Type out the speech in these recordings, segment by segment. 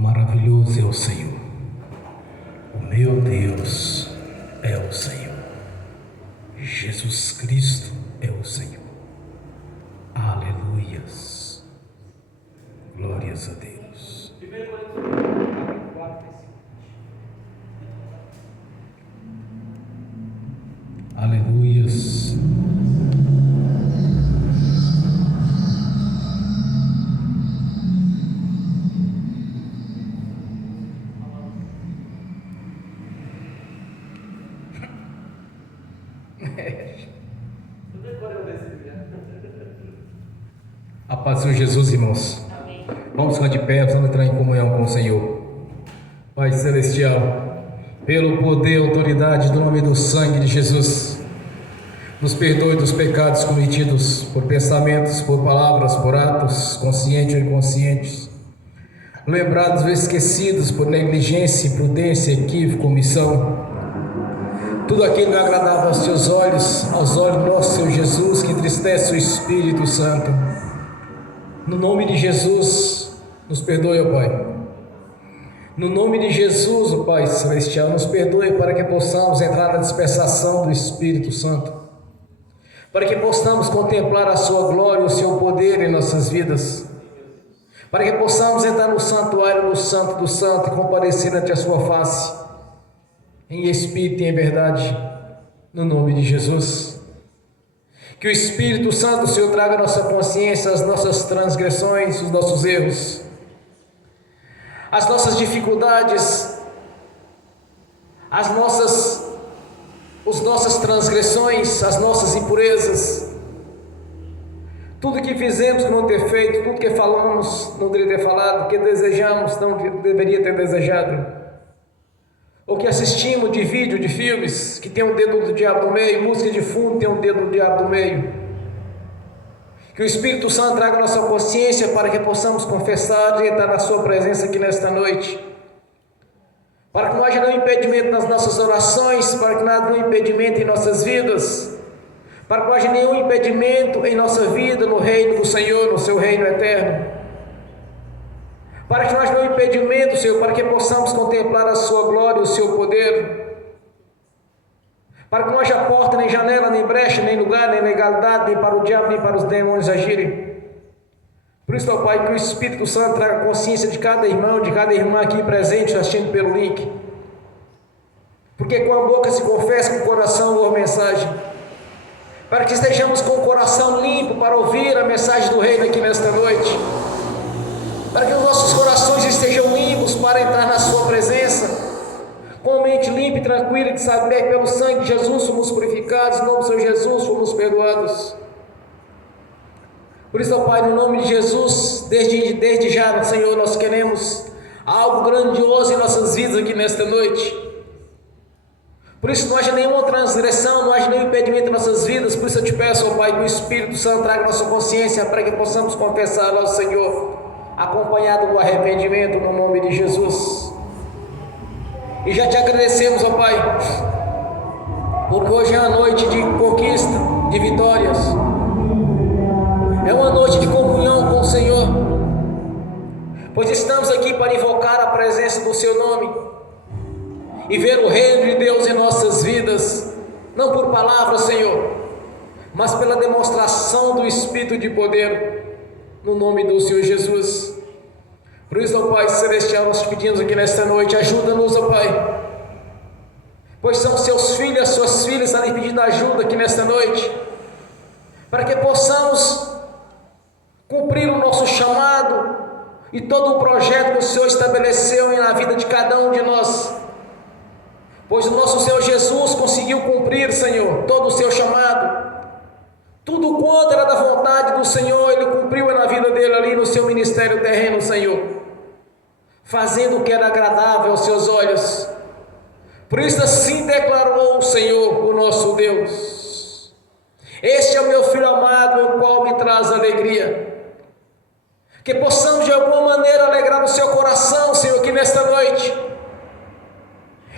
Maravilhoso é o Senhor. O meu Deus é o Senhor. Jesus Cristo é o Senhor. Aleluias. Glórias a Deus. Aleluias. A paz do Senhor Jesus, irmãos. Amém. Vamos ficar de pé, vamos entrar em comunhão com o Senhor. Pai Celestial, pelo poder e autoridade do nome do sangue de Jesus, nos perdoe dos pecados cometidos por pensamentos, por palavras, por atos, conscientes ou inconscientes, lembrados ou esquecidos por negligência, imprudência, equívoco, omissão. Tudo aquilo que é agradável aos teus olhos, aos olhos do nosso Senhor Jesus, que entristece o Espírito Santo. No nome de Jesus, nos perdoe, ó Pai. No nome de Jesus, ó Pai Celestial, nos perdoe para que possamos entrar na dispensação do Espírito Santo, para que possamos contemplar a Sua glória e o Seu poder em nossas vidas, para que possamos entrar no santuário do Santo do Santo e comparecer ante a Sua face, em espírito e em verdade, no nome de Jesus. Que o Espírito Santo, Senhor, traga à nossa consciência as nossas transgressões, os nossos erros, as nossas dificuldades, as nossas transgressões, as nossas impurezas, tudo que fizemos que não ter feito, tudo que falamos não deveria ter falado, que desejamos não deveria ter desejado, ou que assistimos de vídeo, de filmes, que tem um dedo do diabo no meio, música de fundo tem um dedo do diabo no meio. Que o Espírito Santo traga a nossa consciência para que possamos confessar e entrar na Sua presença aqui nesta noite. Para que não haja nenhum impedimento nas nossas orações, para que não haja nenhum impedimento em nossas vidas, para que não haja nenhum impedimento em nossa vida no reino do Senhor, no Seu reino eterno. Para que não haja nenhum impedimento, Senhor, para que possamos contemplar a Sua glória e o Seu poder. Para que não haja porta, nem janela, nem brecha, nem lugar, nem legalidade, nem para o diabo, nem para os demônios agirem. Por isso, ó Pai, que o Espírito Santo traga consciência de cada irmão, de cada irmã aqui presente, assistindo pelo link. Porque com a boca se confessa, com o coração ouve a mensagem. Para que estejamos com o coração limpo para ouvir a mensagem do reino aqui nesta noite. Para que os nossos corações estejam limpos para entrar na Sua presença, com mente limpa e tranquila, de saber que pelo sangue de Jesus fomos purificados, em nome do Senhor Jesus fomos perdoados. Por isso, ó Pai, no nome de Jesus, desde já, Senhor, nós queremos algo grandioso em nossas vidas aqui nesta noite. Por isso não haja nenhuma transgressão, não haja nenhum impedimento em nossas vidas. Por isso eu te peço, ó Pai, que o Espírito Santo traga nossa consciência para que possamos confessar ao Senhor, acompanhado do arrependimento, no nome de Jesus. E já te agradecemos, ó Pai, porque hoje é uma noite de conquista, de vitórias, é uma noite de comunhão com o Senhor, pois estamos aqui para invocar a presença do Seu nome e ver o reino de Deus em nossas vidas, não por palavras, Senhor, mas pela demonstração do Espírito de poder, no nome do Senhor Jesus. Por isso, ó Pai Celestial, nós te pedimos aqui nesta noite, ajuda-nos, ó Pai, pois são Seus filhos, Suas filhas, a lhe pedindo ajuda aqui nesta noite, para que possamos cumprir o nosso chamado e todo o projeto que o Senhor estabeleceu na vida de cada um de nós, pois o nosso Senhor Jesus conseguiu cumprir, Senhor, todo o Seu chamado. Tudo quanto era da vontade do Senhor, Ele cumpriu na vida dele ali no Seu ministério terreno, Senhor, fazendo o que era agradável aos Seus olhos. Por isso assim declarou o Senhor, o nosso Deus: este é o meu Filho amado, o qual me traz alegria. Que possamos de alguma maneira alegrar o Seu coração, Senhor, aqui nesta noite,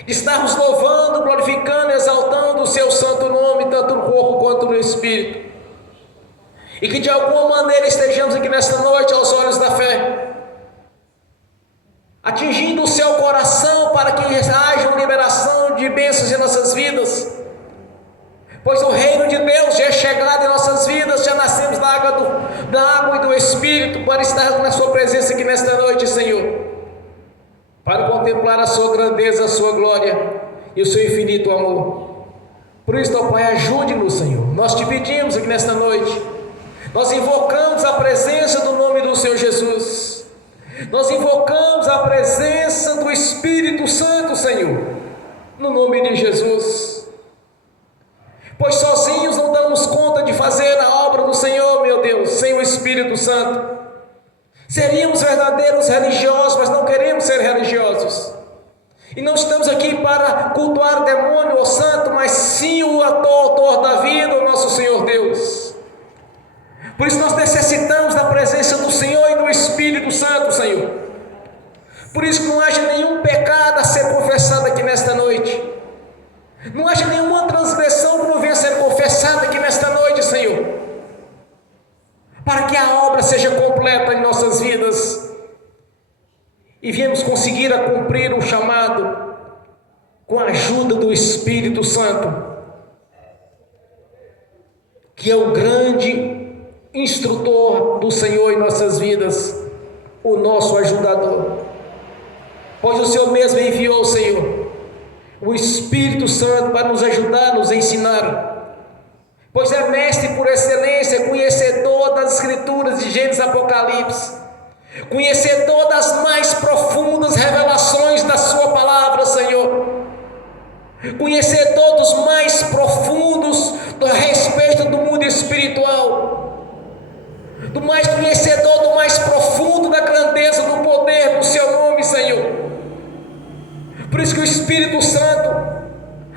estarmos louvando, glorificando, exaltando o Seu santo nome, tanto no corpo quanto no espírito. E que de alguma maneira estejamos aqui nesta noite aos olhos da fé, atingindo o seu coração para que haja uma liberação de bênçãos em nossas vidas. Pois o reino de Deus já é chegado em nossas vidas, já nascemos da água e do Espírito para estar na sua presença aqui nesta noite, Senhor, para contemplar a sua grandeza, a sua glória e o seu infinito amor. Por isso, ó Pai, ajude-nos, Senhor. Nós te pedimos aqui nesta noite, nós invocamos a presença do nome do Senhor Jesus, nós invocamos a presença do Espírito Santo, Senhor, no nome de Jesus. Pois sozinhos não damos conta de fazer a obra do Senhor, meu Deus, sem o Espírito Santo. Seríamos verdadeiros religiosos, mas não queremos ser religiosos. E não estamos aqui para cultuar o demônio ou santo, mas sim o autor da vida, o nosso Senhor Deus. Por isso nós necessitamos da presença do Senhor e do Espírito Santo, Senhor. Por isso que não haja nenhum pecado a ser confessado aqui nesta noite. Não haja nenhuma transgressão que não venha a ser confessada aqui nesta noite, Senhor, para que a obra seja completa em nossas vidas e viemos conseguir a cumprir o chamado com a ajuda do Espírito Santo, que é o grande instrutor do Senhor em nossas vidas, o nosso ajudador. Pois o Senhor mesmo enviou, Senhor, o Espírito Santo para nos ajudar, nos ensinar, pois é mestre por excelência, conhecedor das Escrituras de Gênesis e Apocalipse, conhecedor das mais profundas revelações da sua palavra, Senhor, conhecedor dos mais profundos a respeito do mundo espiritual, do mais conhecedor do mais profundo da grandeza do poder do seu nome, Senhor. Por isso que o Espírito Santo,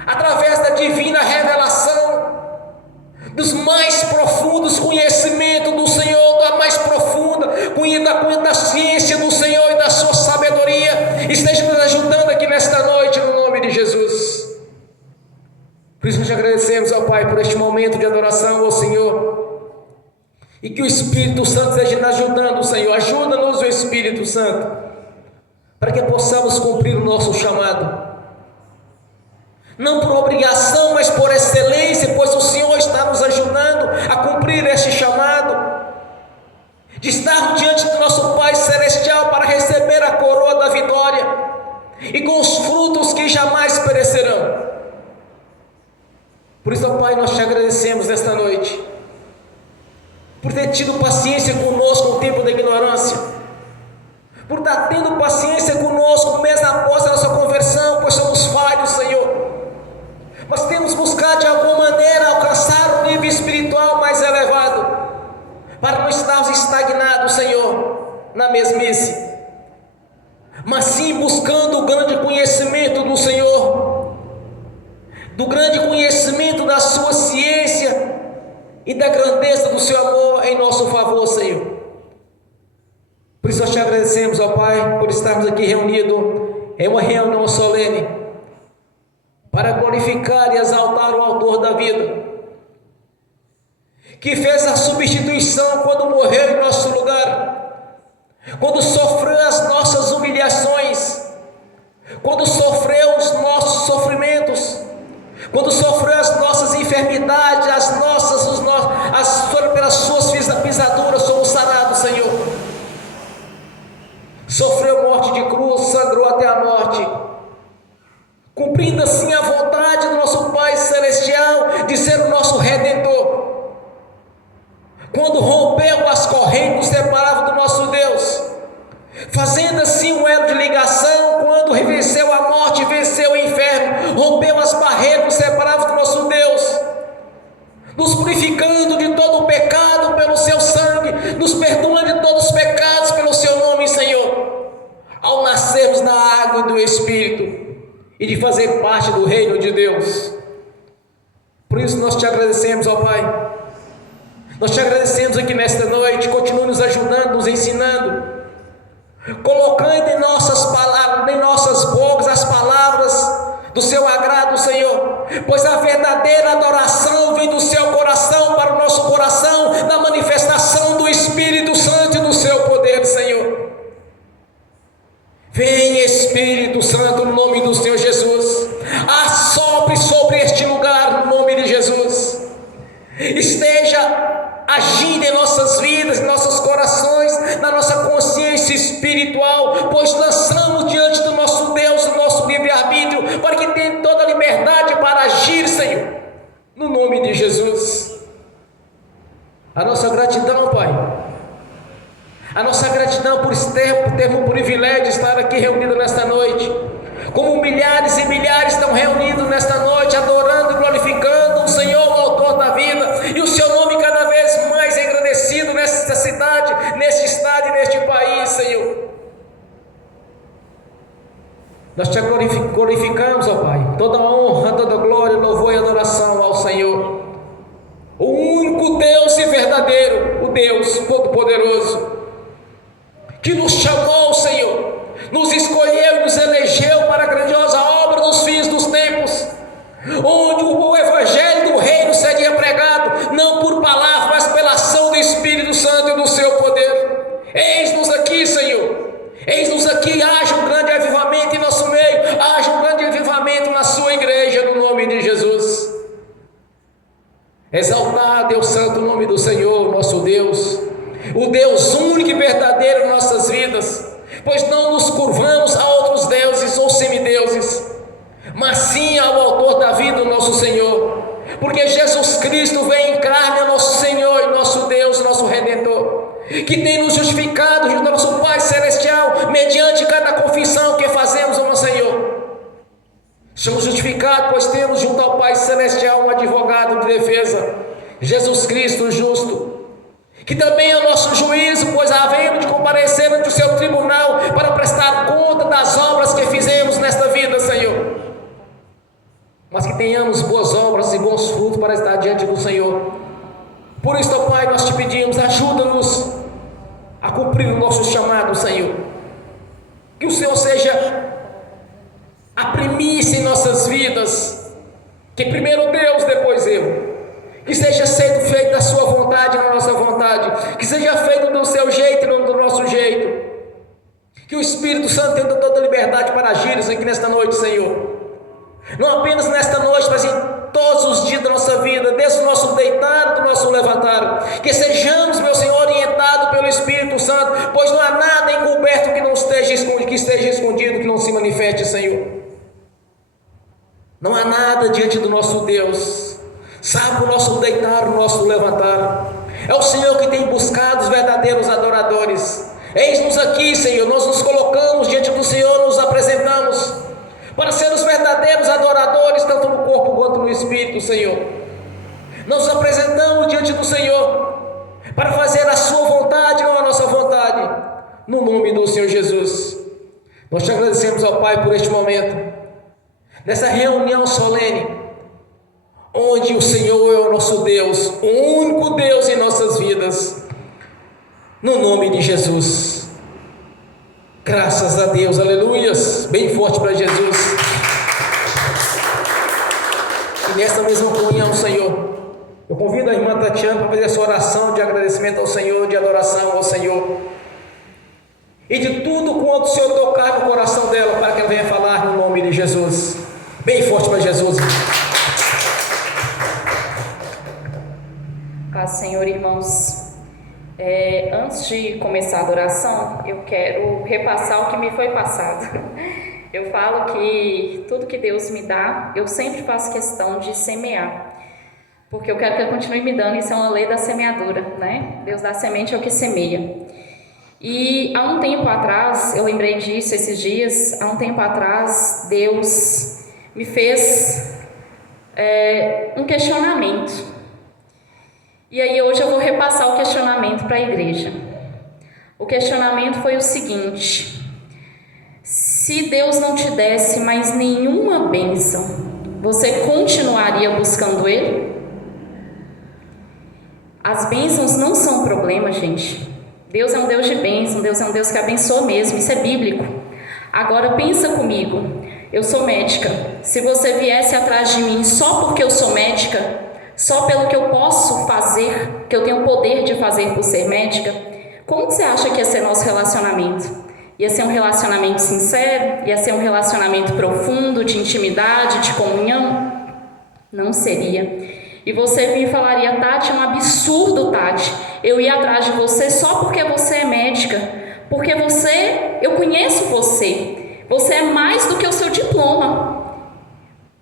através da divina revelação, dos mais profundos conhecimentos do Senhor, da mais profunda da ciência do Senhor e da sua sabedoria, esteja nos ajudando aqui nesta noite, no nome de Jesus. Por isso nós te agradecemos, ó Pai, por este momento de adoração ao Senhor, e que o Espírito Santo esteja nos ajudando, Senhor. Ajuda-nos, o Espírito Santo, para que possamos cumprir o nosso chamado, não por obrigação, mas por excelência, pois o Senhor está nos ajudando a cumprir este chamado, de estar diante do nosso Pai Celestial para receber a coroa da vitória, e com os frutos que jamais perecerão. Por isso, ó Pai, nós te agradecemos nesta noite, por ter tido paciência conosco no tempo da ignorância, por estar tendo paciência conosco mesmo após a nossa conversão, pois somos falhos, Senhor, mas temos buscado de alguma maneira alcançar um nível espiritual mais elevado, para não estarmos estagnados, Senhor, na mesmice, mas sim buscando o grande conhecimento do Senhor, do grande conhecimento da sua ciência e da grandeza do seu amor em nosso favor, Senhor. Por isso nós te agradecemos, ó Pai, por estarmos aqui reunidos em uma reunião solene, para glorificar e exaltar o autor da vida, que fez a substituição quando morreu em nosso lugar, quando sofreu as nossas humilhações, quando sofreu os nossos sofrimentos, quando sofreu as nossas enfermidades, pelas suas pisaduras somos sarados, Senhor. Sofreu morte de cruz, sangrou até a morte, cumprindo assim a vontade do nosso Pai Celestial de ser o nosso Redentor. Quando rompeu as correntes que separavam do nosso Deus, fazendo assim um elo de ligação, quando venceu a morte, venceu o inferno, rompeu as barreiras que separavam do nosso Deus, nos purificando de todo o pecado pelo seu sangue, nos perdoando de todos os pecados pelo seu nome, Senhor, ao nascermos da água e do Espírito, e de fazer parte do reino de Deus. Por isso nós te agradecemos, ó Pai. Nós te agradecemos aqui nesta noite. Continue nos ajudando, nos ensinando, colocando em nossas palavras, em nossas bocas as palavras do seu agrado, Senhor, pois a verdadeira adoração vem do seu coração para o nosso coração, na manifestação do Espírito Santo e do seu poder, Senhor. Vem Espírito Santo no nome do Senhor Jesus, assopre sobre este lugar no nome de Jesus, esteja agindo em nossas vidas, em nossos corações, na nossa consciência espiritual, pois lançamos diante do nosso Deus o nosso livre-arbítrio, para que tenha toda a liberdade para agir, Senhor, no nome de Jesus. A nossa gratidão, Pai, a nossa gratidão por termos o privilégio de estar aqui reunidos nesta noite, como milhares e milhares estão reunidos nesta noite, adorando e glorificando o Senhor, o autor da vida, e o seu nome cada vez mais engrandecido nesta cidade, neste estado e neste país, Senhor. Nós te glorificamos, ó Pai, toda honra, toda glória, louvor e adoração ao Senhor, o único Deus e verdadeiro, o Deus Todo-Poderoso, que nos chamou, Senhor, nos escolheu e nos elegeu para a grandiosa obra dos fins dos tempos, onde o evangelho do reino seria pregado, não por palavra, mas pela ação do Espírito Santo e do seu poder. Eis-nos aqui, Senhor, eis-nos aqui, haja um grande avivamento em nosso meio, haja um grande avivamento na sua igreja, no nome de Jesus. Exaltado é o santo nome do Senhor, nosso Deus, o Deus único e verdadeiro em nossas vidas, pois não nos curvamos a outros deuses ou semideuses, mas sim ao autor da vida, o nosso Senhor, porque Jesus Cristo veio em carne, é nosso Senhor e nosso Deus, nosso Redentor, que tem nos justificado junto ao nosso Pai Celestial, mediante cada confissão que fazemos ao nosso Senhor. Somos justificados, pois temos junto ao Pai Celestial um advogado de defesa, Jesus Cristo justo, que também é o nosso juízo, pois havendo de comparecer ante o seu tribunal para prestar conta das obras que fizemos nesta vida, Senhor, mas que tenhamos boas obras e bons frutos para estar diante do Senhor. Por isso, ó Pai, nós te pedimos, ajuda-nos a cumprir o nosso chamado, Senhor, que o Senhor seja a primícia em nossas vidas, que primeiro Deus, depois eu, que seja sendo feito a sua vontade, na nossa vontade, que seja feito do seu jeito e não do nosso jeito, que o Espírito Santo tenha toda a liberdade para agir aqui nesta noite, Senhor, não apenas nesta noite, mas em todos os dias da nossa vida, desde o nosso deitar, do nosso levantar, que sejamos, meu Senhor, orientados pelo Espírito Santo, pois não há nada encoberto que não esteja escondido, que não se manifeste, Senhor. Não há nada diante do nosso Deus, sabe o nosso deitar, o nosso levantar. É o Senhor que tem buscado os verdadeiros adoradores. Eis-nos aqui, Senhor, nós nos colocamos diante do Senhor, nos apresentamos para ser os verdadeiros adoradores, tanto no corpo quanto no espírito, Senhor. Nós nos apresentamos diante do Senhor para fazer a sua vontade, não a nossa vontade, no nome do Senhor Jesus. Nós te agradecemos, ó Pai, por este momento, nessa reunião solene, onde o Senhor é o nosso Deus, o único Deus em nossas vidas, no nome de Jesus. Graças a Deus, aleluias, bem forte para Jesus. E nesta mesma comunhão, Senhor, eu convido a irmã Tatiana para fazer essa oração de agradecimento ao Senhor, de adoração ao Senhor, e de tudo quanto o Senhor tocar no coração dela, para que ela venha falar no nome de Jesus. Bem forte para Jesus. Paz, Senhor, irmãos. Antes de começar a adoração, eu quero repassar o que me foi passado. Eu falo que tudo que Deus me dá, eu sempre faço questão de semear, porque eu quero que Ele continue me dando. Isso é uma lei da semeadura, né? Deus dá semente ao que semeia. E há um tempo atrás, eu lembrei disso esses dias, há um tempo atrás, Deus me fez um questionamento. E aí hoje eu vou repassar o questionamento para a igreja. O questionamento foi o seguinte: se Deus não te desse mais nenhuma bênção, você continuaria buscando Ele? As bênçãos não são problema, gente. Deus é um Deus de bênção, Deus é um Deus que abençoa mesmo, isso é bíblico. Agora pensa comigo, eu sou médica. Se você viesse atrás de mim só porque eu sou médica, só pelo que eu posso fazer, que eu tenho o poder de fazer por ser médica, como você acha que ia ser nosso relacionamento? Ia ser um relacionamento sincero? Ia ser um relacionamento profundo, de intimidade, de comunhão? Não seria. E você me falaria: Tati, é um absurdo, Tati, eu ir atrás de você só porque você é médica, porque eu conheço você é mais do que o seu diploma.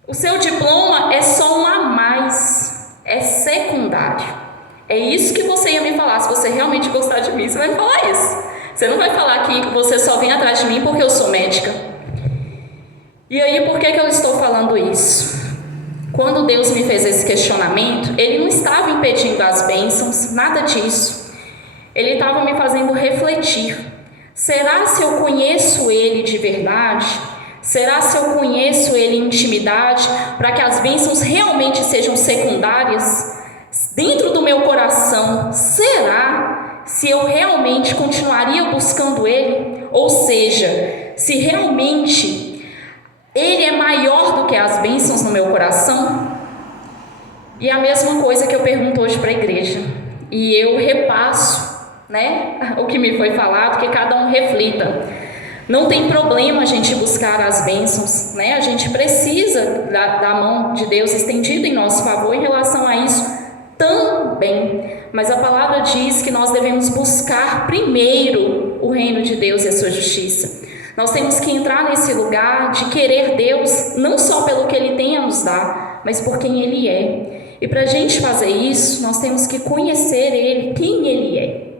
O seu diploma é só um a mais, é secundário. É isso que você ia me falar. Se você realmente gostar de mim, você vai falar isso. Você não vai falar que você só vem atrás de mim porque eu sou médica. E aí, por que eu estou falando isso? Quando Deus me fez esse questionamento, Ele não estava impedindo as bênçãos, nada disso. Ele estava me fazendo refletir. Será se eu conheço Ele de verdade? Será se eu conheço Ele em intimidade, para que as bênçãos realmente sejam secundárias? Dentro do meu coração, será se eu realmente continuaria buscando Ele? Ou seja, se realmente Ele é maior do que as bênçãos no meu coração? E a mesma coisa que eu pergunto hoje para a igreja. E eu repasso, o que me foi falado, que cada um reflita. Não tem problema a gente buscar as bênçãos, A gente precisa da mão de Deus estendida em nosso favor em relação a isso também. Mas a palavra diz que nós devemos buscar primeiro o reino de Deus e a sua justiça. Nós temos que entrar nesse lugar de querer Deus, não só pelo que Ele tem a nos dar, mas por quem Ele é. E para a gente fazer isso, nós temos que conhecer Ele, quem Ele é.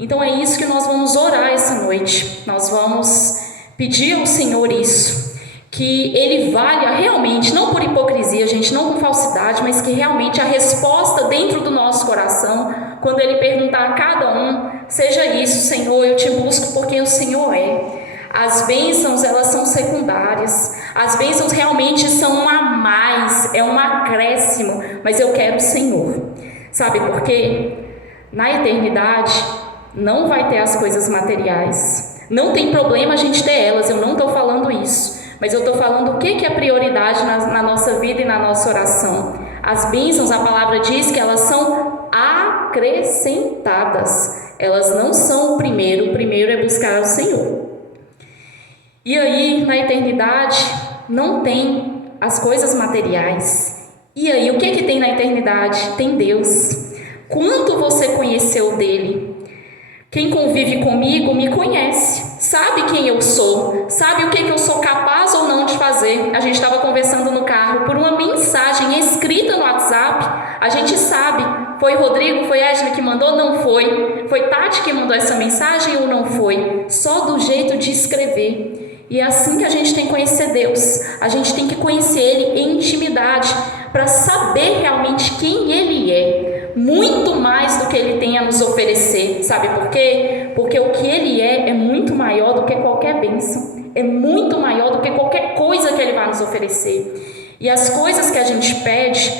Então é isso que nós vamos orar essa noite. Nós vamos pedir ao Senhor isso, que Ele valha realmente, não por hipocrisia, gente, não com falsidade, mas que realmente a resposta dentro do nosso coração, quando Ele perguntar a cada um, seja isso: Senhor, eu te busco porque o Senhor é. As bênçãos, elas são secundárias. As bênçãos realmente são um a mais, é um acréscimo, mas eu quero o Senhor. Sabe por quê? Na eternidade não vai ter as coisas materiais. Não tem problema a gente ter elas, eu não estou falando isso, mas eu estou falando o que é prioridade na nossa vida e na nossa oração. As bênçãos, a palavra diz que elas são acrescentadas. Elas não são o primeiro é buscar o Senhor. E aí, na eternidade, não tem as coisas materiais. E aí, o que tem na eternidade? Tem Deus. Quanto você conheceu dele? Quem convive comigo me conhece, sabe quem eu sou, sabe o que eu sou capaz ou não de fazer. A gente estava conversando no carro, por uma mensagem escrita no WhatsApp, a gente sabe. Foi Rodrigo, foi Edna que mandou? Não foi. Foi Tati que mandou essa mensagem ou não foi? Só do jeito de escrever. E é assim que a gente tem que conhecer Deus. A gente tem que conhecer Ele em intimidade, para saber realmente quem Ele é, muito mais do que Ele tem a nos oferecer. Sabe por quê? Porque o que Ele é muito maior do que qualquer bênção, é muito maior do que qualquer coisa que Ele vai nos oferecer. E as coisas que a gente pede,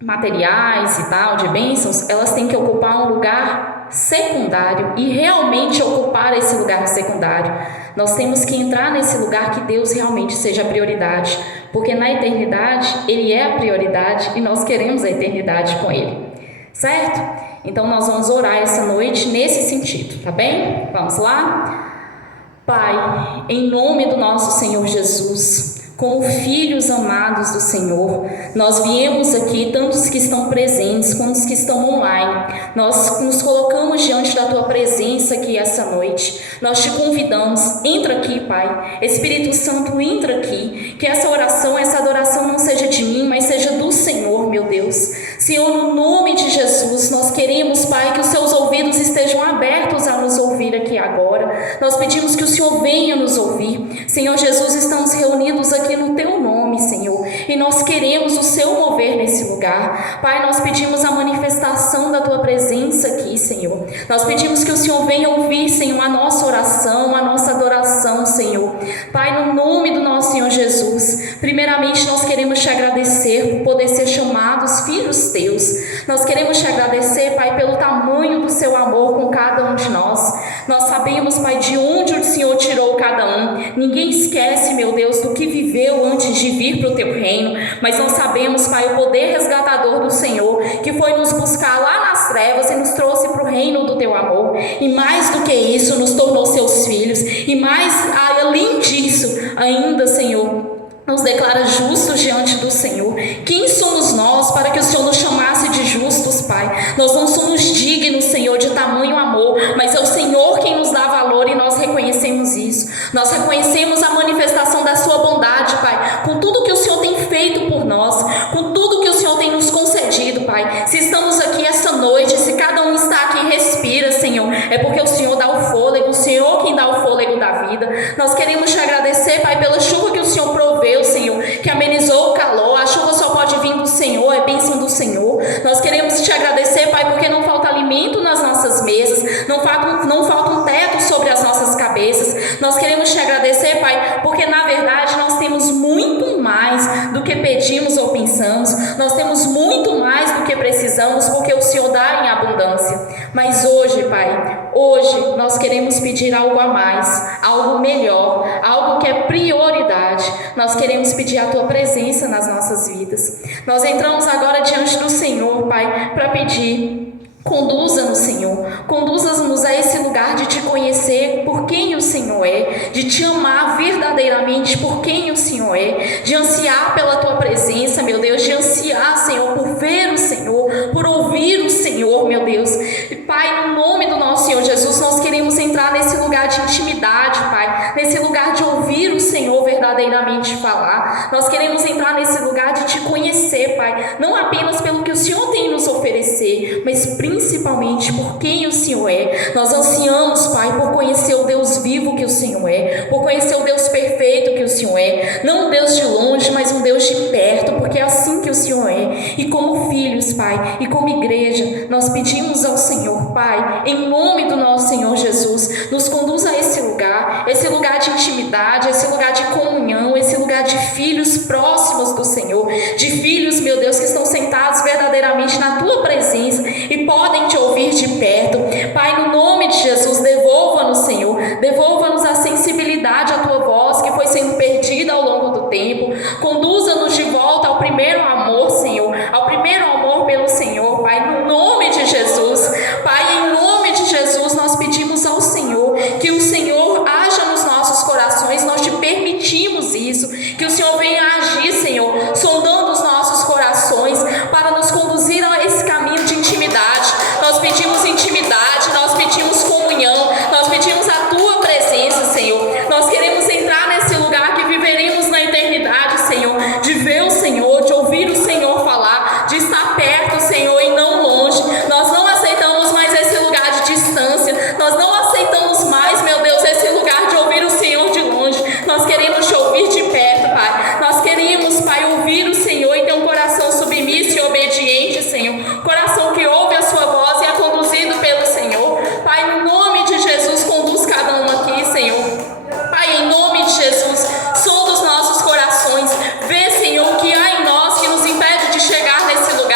materiais e tal, de bênçãos, elas têm que ocupar um lugar secundário, e realmente ocupar esse lugar secundário. Nós temos que entrar nesse lugar que Deus realmente seja a prioridade, porque na eternidade Ele é a prioridade e nós queremos a eternidade com Ele, certo? Então nós vamos orar essa noite nesse sentido, tá bem? Vamos lá? Pai, em nome do nosso Senhor Jesus, como filhos amados do Senhor, nós viemos aqui, tanto os que estão presentes quanto os que estão online. Nós nos colocamos diante da Tua presença aqui essa noite. Nós te convidamos, entra aqui, Pai. Espírito Santo, entra aqui. Que essa oração, essa adoração não seja de mim, mas seja do Senhor, meu Deus. Senhor, no nome de Jesus, nós queremos, Pai, que os Seus ouvidos estejam abertos a nos ouvir aqui agora. Nós pedimos que o Senhor venha nos ouvir. Senhor Jesus, estamos reunidos aqui no Teu nome, Senhor, e nós queremos o Seu mover nesse lugar. Pai, nós pedimos a manifestação da Tua presença aqui, Senhor. Nós pedimos que o Senhor venha ouvir, Senhor, a nossa oração, a nossa adoração, Senhor. Pai, no nome do nosso Senhor Jesus, primeiramente nós queremos Te agradecer por poder ser chamados filhos Teus. Nós queremos Te agradecer, Pai, pelo tamanho do Seu amor com cada um de nós. Nós sabemos, Pai, de onde o Senhor tirou cada um. Ninguém esquece, meu Deus, do que viveu antes de vir para o Teu reino, mas nós sabemos, Pai, o poder resgatador do Senhor, que foi nos buscar lá nas trevas e nos trouxe para o reino do Teu amor, e mais do que isso, nos tornou Seus filhos. E mais além disso, ainda, Senhor, nos declara justos diante do Senhor. Quem somos nós para que o Senhor nos chamasse de justos, Pai? Nós não somos dignos, Senhor, de tamanho amor, mas é o Senhor quem nos dá valor e nós reconhecemos isso. Nós reconhecemos a manifestação da sua bondade, Pai, com tudo que o Senhor tem feito por nós, com tudo que o Senhor tem nos concedido, Pai. Se estamos aqui essa noite, se cada um está aqui e respira, Senhor, é porque o Senhor dá o fôlego, o Senhor quem dá o fôlego da vida. Nós queremos te agradecer, Pai, pela chuva que o Senhor proveu, Senhor, que amenizou o calor. A chuva só pode vir do Senhor, é bênção do Senhor. Nós queremos te agradecer, Pai, porque não falta alimento nas nossas mesas, não falta um teto sobre as nossas cabeças. Nós queremos te agradecer, Pai, porque na verdade nós temos muito mais do que pedimos ou pensamos, nós temos muito mais do que precisamos, porque o Senhor dá em abundância. Mas hoje, Pai, hoje nós queremos pedir algo a mais, algo melhor, algo que é prioridade. Nós queremos pedir a Tua presença nas nossas vidas. Nós entramos agora diante do Senhor, Pai, para pedir: conduza-nos, Senhor, conduza-nos a esse lugar de Te conhecer por quem o Senhor é, de Te amar verdadeiramente por quem o Senhor é, de ansiar pela Tua presença, meu Deus, de ansiar, Senhor, por ver o Senhor, por ouvir o Senhor, meu Deus. E, Pai, no nome do nosso Senhor Jesus, nós queremos entrar nesse lugar de intimidade, Pai, nesse lugar de ouvir o Senhor verdadeiramente falar. Nós queremos entrar nesse lugar de Te conhecer, Pai, não apenas pelo que o Senhor tem nos oferecer, mas principalmente por quem o Senhor é. Nós ansiamos, Pai, por conhecer o Deus vivo que o Senhor é, por conhecer o Deus perfeito que o Senhor é, não um Deus de longe, mas um Deus de perto, porque é assim que o Senhor é. E como filhos, Pai, e como igreja, nós pedimos ao Senhor, Pai, em nome do nosso Senhor Jesus, nos conduza a esse lugar de intimidade, esse lugar de comunhão, esse lugar de filhos próximos do Senhor, de filhos, meu Deus, que estão sentados verdadeiramente na Tua presença e podem Te ouvir de perto. Pai, no nome de Jesus, devolva-nos, Senhor, devolva-nos a sensibilidade à Tua voz que foi sendo perdida ao longo do tempo. Conduza-nos de volta ao primeiro amor, Senhor, ao primeiro amor pelo Senhor, Pai, no nome de Jesus. Pai, em nome de Jesus, nós pedimos ao Senhor que o Senhor haja nos nossos corações. Nós Te permitimos isso, que o Senhor venha agir, Senhor, sondando os nossos corações para nos conduzir a esse caminho de intimidade. Nós pedimos intimidade, nós pedimos comunhão, nós pedimos a Tua presença, Senhor. Nós queremos entrar nesse lugar que viveremos na eternidade, Senhor, de ver o Senhor, de ouvir o Senhor falar, de estar perto, Senhor, e não longe. Nós não aceitamos mais esse lugar de distância, nós não aceitamos mais, meu Deus, esse lugar de ouvir o Senhor de longe. Nós queremos Te ouvir de perto, Pai. Nós queremos, Pai, ouvir o Senhor e ter um coração submisso e obediente, Senhor, coração que ouve a Sua voz e é conduzido pelo Senhor. Pai, no nome de Jesus, conduz cada um aqui, Senhor. Pai, em nome de Jesus, sonda os nossos corações, vê, Senhor, o que há em nós que nos impede de chegar nesse lugar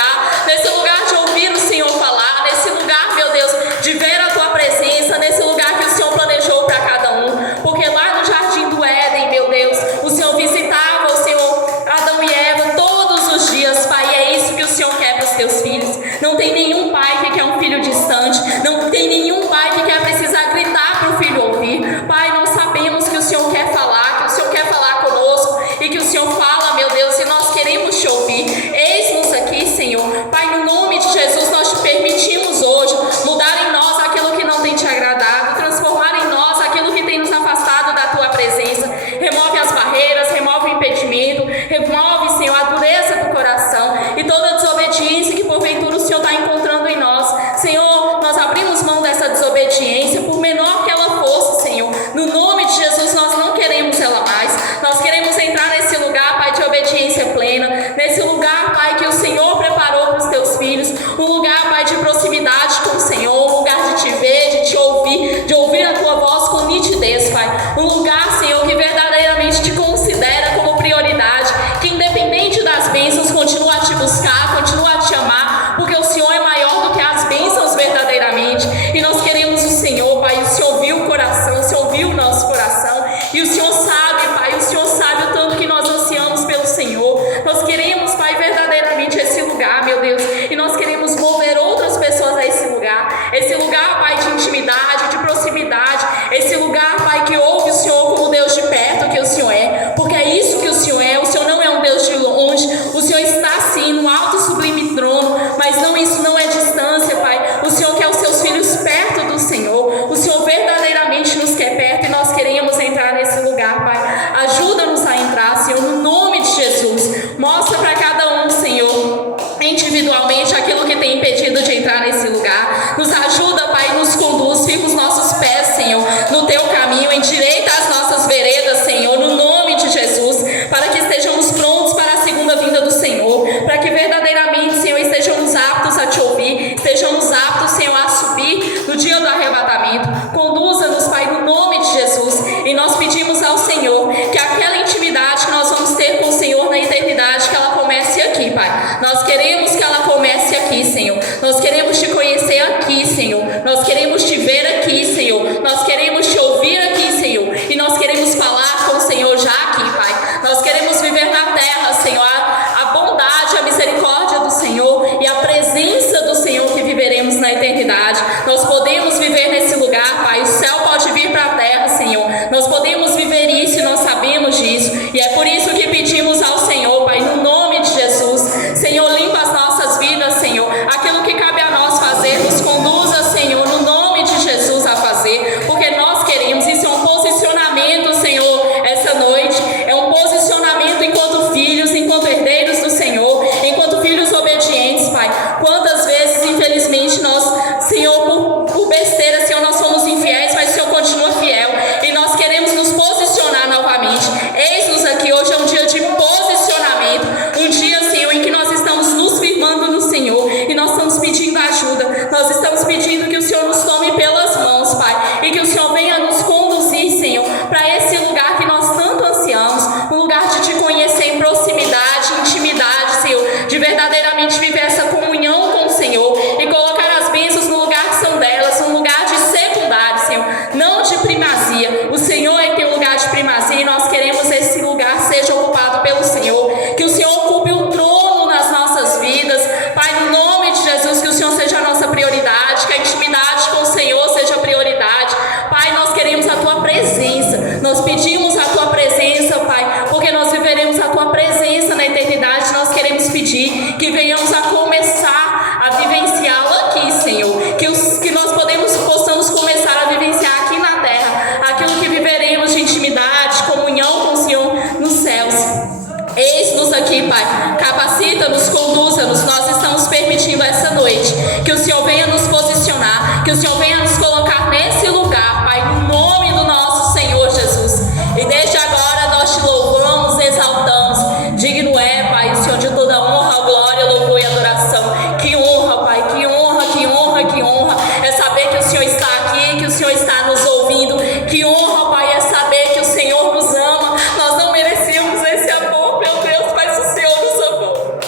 de ouvir o Senhor falar, nesse lugar, meu Deus, de ver a Tua presença, nesse lugar que o Senhor planejou para cada um, porque lá no Jardim do Éden, meu Deus, o Senhor visitava o Senhor, Adão e Eva, todos os dias, Pai, e é isso que o Senhor quer para os Teus filhos. Não tem nenhum pai que quer um filho distante, não tem nenhum pai que quer precisar gritar para o filho ouvir. Pai, nós sabemos que o Senhor quer falar, que o Senhor quer falar conosco e que o Senhor fala, meu Deus, e nós queremos Te ouvir. Eis-nos aqui, Senhor. Pai, no nome de Jesus, nós Te permitimos hoje mudar em nós aquilo que não tem Te agradado, transformar em nós aquilo que tem nos afastado da Tua presença. Remove as barreiras, remove o impedimento, remove, Senhor, a dureza do coração e toda a desobediência que porventura o Senhor está encontrando em nós. Senhor, nós abrimos mão dessa desobediência, por menor que ela fosse, Senhor. No nome de Jesus, nós não queremos ela mais. Nós queremos entrar nesse lugar, Pai, de obediência plena, nesse lugar, Pai, que o Senhor preparou para os Teus filhos, um lugar, Pai, de proximidade com o Senhor, um lugar de Te ver, de ouvir a Tua voz com nitidez, Pai. Um lugar, Senhor, que verdadeiramente Te considera como prioridade, que independente das bênçãos, continua a Te buscar, continua a Te amar, porque o Senhor é maior do que as bênçãos verdadeiramente. E nós queremos o Senhor, Pai, o Senhor viu o coração, o Senhor viu o nosso coração, e o Senhor sabe, Pai, o Senhor sabe o tanto que nós ansiamos pelo Senhor. Nós queremos, Pai, verdadeiramente esse lugar, meu Deus, e nós queremos mover outras pessoas a esse lugar, Pai, de intimidade, de proximidade, esse lugar, Pai, que ouve o endireita as nossas veredas, Senhor, no nome de Jesus, para que estejamos prontos para a segunda vinda do Senhor, para que verdadeiramente, Senhor, estejamos aptos a te ouvir, estejamos aptos, Senhor, a subir no dia do arrebatamento. Conduza-nos, Pai, no nome de Jesus, e nós pedimos ao Senhor que aquela intimidade que nós vamos ter com o Senhor na eternidade, que ela comece aqui, Pai. Nós queremos que ela comece aqui, Senhor. Nós queremos te conhecer aqui, Senhor. Nós queremos te ver aqui, Senhor. Nós queremos te ouvir aqui, Senhor. E nós queremos falar com o Senhor já aqui, Pai. Nós queremos viver na terra, Senhor, a bondade, a misericórdia do Senhor e a presença do Senhor que viveremos na eternidade. Nós podemos viver nesse lugar, Pai. O céu pode vir para a terra, Senhor. Nós podemos viver isso e nós sabemos disso. E é por isso que pedimos ao Senhor, Pai, no nome de Jesus. Senhor, limpa as nossas vidas, Senhor. Aquilo que cabe a nós fazer, nos conduza, Senhor, no nome de Jesus a fazer. Porque nós queremos, isso é um posicionamento, Senhor, essa noite. É um posicionamento enquanto filhos, enquanto herdeiros do Senhor, enquanto filhos obedientes, Pai. Quantas vezes, infelizmente, nós, Senhor, por besteira, Senhor, nós somos infiéis, mas o Senhor continua fiel. E nós queremos nos posicionar novamente. Eis-nos aqui, hoje é um dia de posicionamento. Um dia, Senhor, em que nós estamos nos firmando no Senhor. E nós estamos pedindo ajuda. Nós estamos pedindo que o Senhor nos tome pelas mãos, Pai. E que o Senhor venha nos conduzir, Senhor, para esse lugar que nós tanto ansiamos. Um lugar de te conhecer em proximidade, intimidade, Senhor. De verdadeiramente viver essa comunhão com o Senhor. E colocar as bênçãos no lugar que são delas. Um lugar de secundário, Senhor. Não de primazia. O Senhor é que tem um lugar de primazia. E nós queremos esse lugar seja ocupado pelo Senhor. Que o Senhor ocupe o trono nas nossas vidas. Pai, no nome de Jesus, que o Senhor seja a nossa prioridade. Que a intimidade com o Senhor seja a prioridade. Pai, nós queremos a Tua presença. Nós pedimos a Tua presença, Pai. Porque nós viveremos a Tua presença na eternidade. Nós queremos pedir que venhamos a começar a vivenciá-la aqui, Senhor. Que nós possamos começar a vivenciar aqui na terra aquilo que viveremos de intimidade, comunhão com o Senhor nos céus. Eis-nos aqui, Pai. Capacita-nos, conduza-nos. Nós estamos permitindo essa noite que o Senhor venha nos posicionar, que o Senhor venha nos colocar nesse lugar, Pai, no nome do nosso Senhor Jesus. E desde agora nós te louvamos, exaltamos. Digno é, Pai, o Senhor de toda honra, glória, louvor e adoração. Que honra, Pai, que honra, que honra, que honra. É saber que o Senhor está aqui, que o Senhor está nos ouvindo. Que honra, Pai, é saber que o Senhor nos ama. Nós não merecemos esse amor, meu Deus, mas o Senhor nos amou.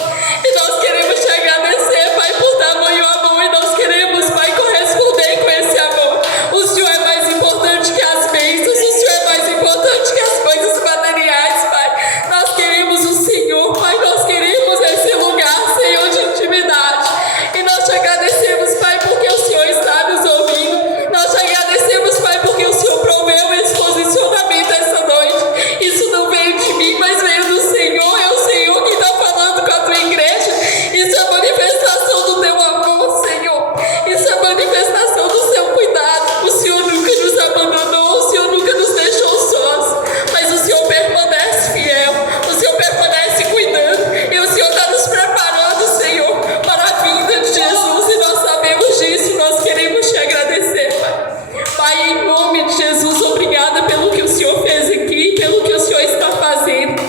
E nós queremos te agradecer, Pai, por tamanho amor. E nós queremos, Pai, corresponder com esse amor. O Senhor é mais importante que as bênçãos. O Senhor é mais importante que as coisas materiais, Pai. Nós queremos o Senhor, Pai. Nós queremos esse lugar, Senhor, de intimidade. E nós te agradecemos, Pai, porque o Senhor está nos ouvindo. Nós te agradecemos, Pai, porque o Senhor proveu esse posicionamento essa noite. Isso não veio de mim, mas veio do Senhor. É o Senhor que está falando com a tua igreja. Isso é manifestação do teu amor, Senhor. Isso é manifestação do seu cuidado. O Senhor nunca nos abandonou. O Senhor nunca nos deixou sós. Mas o Senhor permanece fiel. O Senhor permanece cuidando. E o Senhor está nos preparando, Senhor, para a vinda de Jesus. E nós sabemos disso. Nós queremos te agradecer, Pai. Pai, em nome de Jesus, obrigada pelo que o Senhor fez aqui, pelo que o Senhor está fazendo.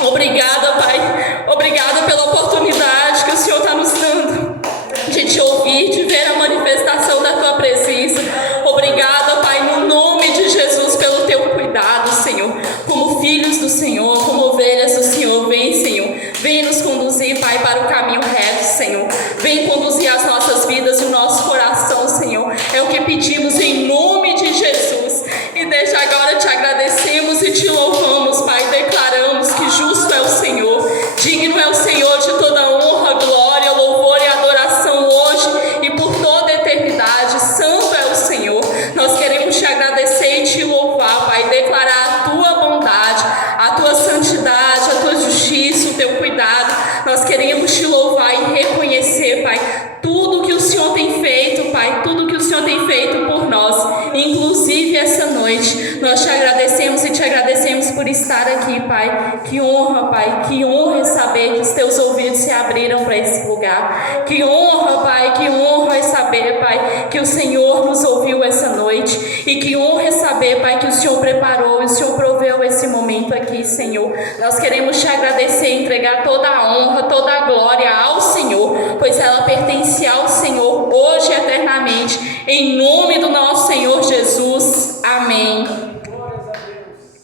Obrigada, Pai. Obrigada pela oportunidade que o Senhor está nos dando de te ouvir, de ver a manifestação da tua presença. Obrigada, Pai, no nome de Jesus, pelo teu cuidado, Senhor. Como filhos do Senhor, como ovelhas do Senhor, vem, Senhor. Vem nos conduzir, Pai, para o caminho reto, Senhor. Vem conduzir as nossas vidas e o nosso coração, Senhor. É o que pedimos em nome de Jesus. E desde agora te agradecemos e te louvamos, Pai. Declaramos que justo é o Senhor. Digno é o Senhor de toda honra, glória, louvor e adoração hoje e por toda a eternidade. Santo é o Senhor. Nós queremos te agradecer e te louvar, Pai. Declarar a tua bondade, a tua santidade, a tua justiça, o teu cuidado. Nós queremos te louvar e reconhecer, Pai, tudo que o Senhor tem feito, Pai, tudo que o Senhor tem feito por nós, inclusive essa noite. Nós te agradecemos e te agradecemos por estar aqui, Pai. Que honra, Pai, que honra saber que os teus ouvidos se abriram para esse lugar. Que honra, Pai, que honra saber, Pai, que o Senhor nos ouviu essa noite. E que honra saber, Pai, que o Senhor preparou e o Senhor proveu esse momento aqui, Senhor. Nós queremos te agradecer e entregar toda a honra, toda a glória ao Senhor, pois ela pertence ao Senhor hoje e eternamente. Em nome do nosso Senhor Jesus. Amém. Glórias a Deus.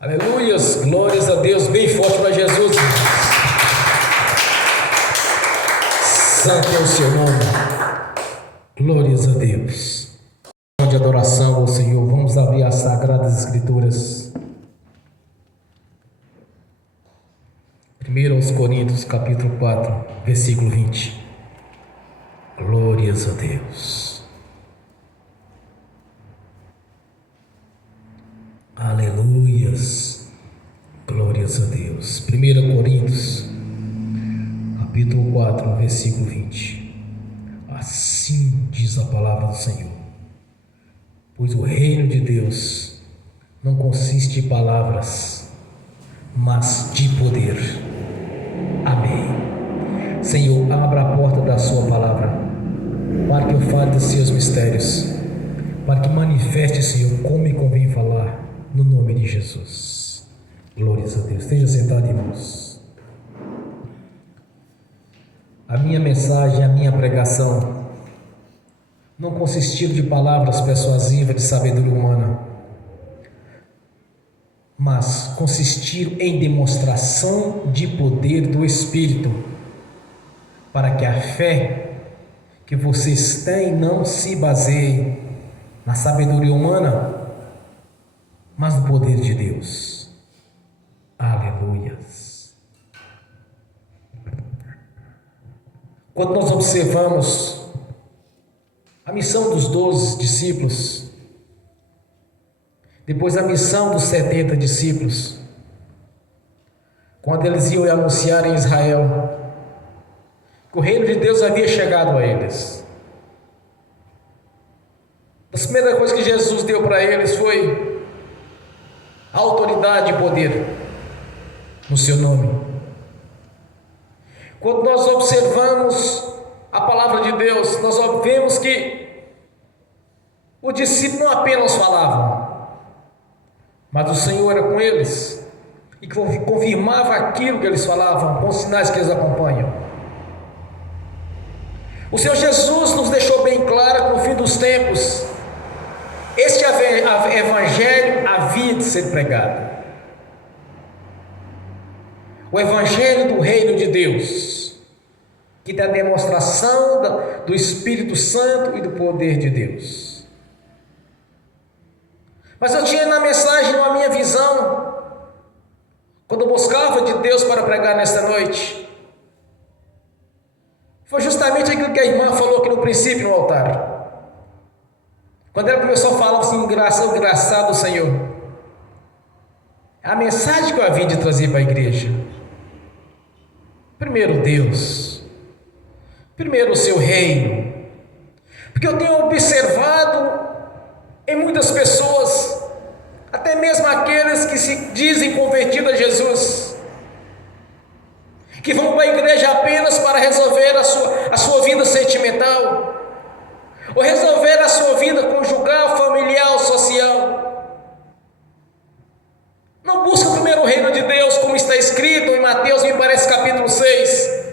Aleluias. Glórias a Deus. Bem forte para Jesus. Santo é o seu nome. Glórias a Deus. De adoração ao Senhor. Vamos abrir as Sagradas Escrituras. 1 Coríntios capítulo 4, versículo 20. Glórias a Deus. Aleluias. Glórias a Deus. 1 Coríntios capítulo 4, versículo 20. Assim diz a palavra do Senhor: pois o reino de Deus não consiste em palavras, mas de poder. Amém. Senhor, abra a porta da sua palavra, para que eu fale dos seus mistérios, para que manifeste, Senhor, como me convém falar, no nome de Jesus. Glórias a Deus. Esteja sentado, irmãos. A minha mensagem, a minha pregação não consistiu de palavras persuasivas de sabedoria humana, mas consistiu em demonstração de poder do Espírito, para que a fé que vocês têm não se baseie na sabedoria humana, mas no poder de Deus. Aleluias. Quando nós observamos a missão dos 12 discípulos, depois a missão dos 70 discípulos, quando eles iam anunciar em Israel que o reino de Deus havia chegado a eles, a primeira coisa que Jesus deu para eles foi autoridade e poder no seu nome. Quando nós observamos a palavra de Deus, nós vemos que os discípulos não apenas falavam, mas o Senhor era com eles e confirmava aquilo que eles falavam com os sinais que eles acompanham. O Senhor Jesus nos deixou bem claro que no fim dos tempos este evangelho havia de ser pregado. O evangelho do reino de Deus, que dá demonstração do Espírito Santo e do poder de Deus. Mas eu tinha na mensagem, na minha visão, quando eu buscava de Deus para pregar nesta noite, foi justamente aquilo que a irmã falou aqui no princípio no altar. Quando ela começou a falar assim, engraçado Senhor, a mensagem que eu havia de trazer para a igreja: primeiro Deus, primeiro o seu reino. Porque eu tenho observado em muitas pessoas, até mesmo aqueles que se dizem convertidos a Jesus, que vão para a igreja apenas para resolver a sua vida sentimental, ou resolver a sua vida conjugal, familiar, social. Não busca primeiro o reino de Deus, como está escrito em Mateus, me parece capítulo 6.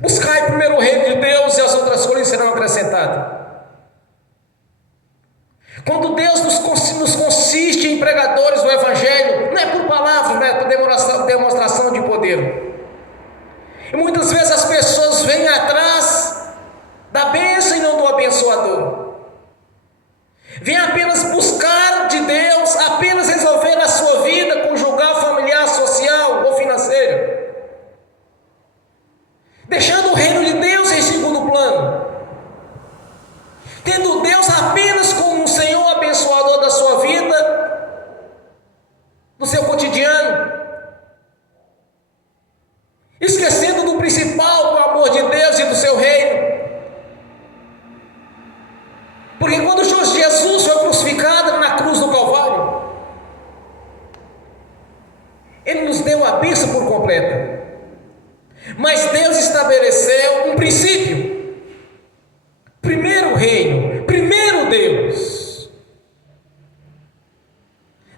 Buscai primeiro o reino de Deus e as outras coisas serão acrescentadas. Quando Deus nos consiste em pregadores do evangelho, não é por palavras, não é por demonstração de poder. E muitas vezes as pessoas vêm atrás da bênção e não do abençoador. Vêm apenas buscar de Deus, apenas resolver a sua vida conjugal, familiar, social ou financeira, deixando o reino de Deus em segundo plano, tendo Deus apenas como um Senhor abençoador da sua vida, do seu cotidiano, esquecendo do principal, do amor de Deus e do seu reino. Porque quando Jesus foi para o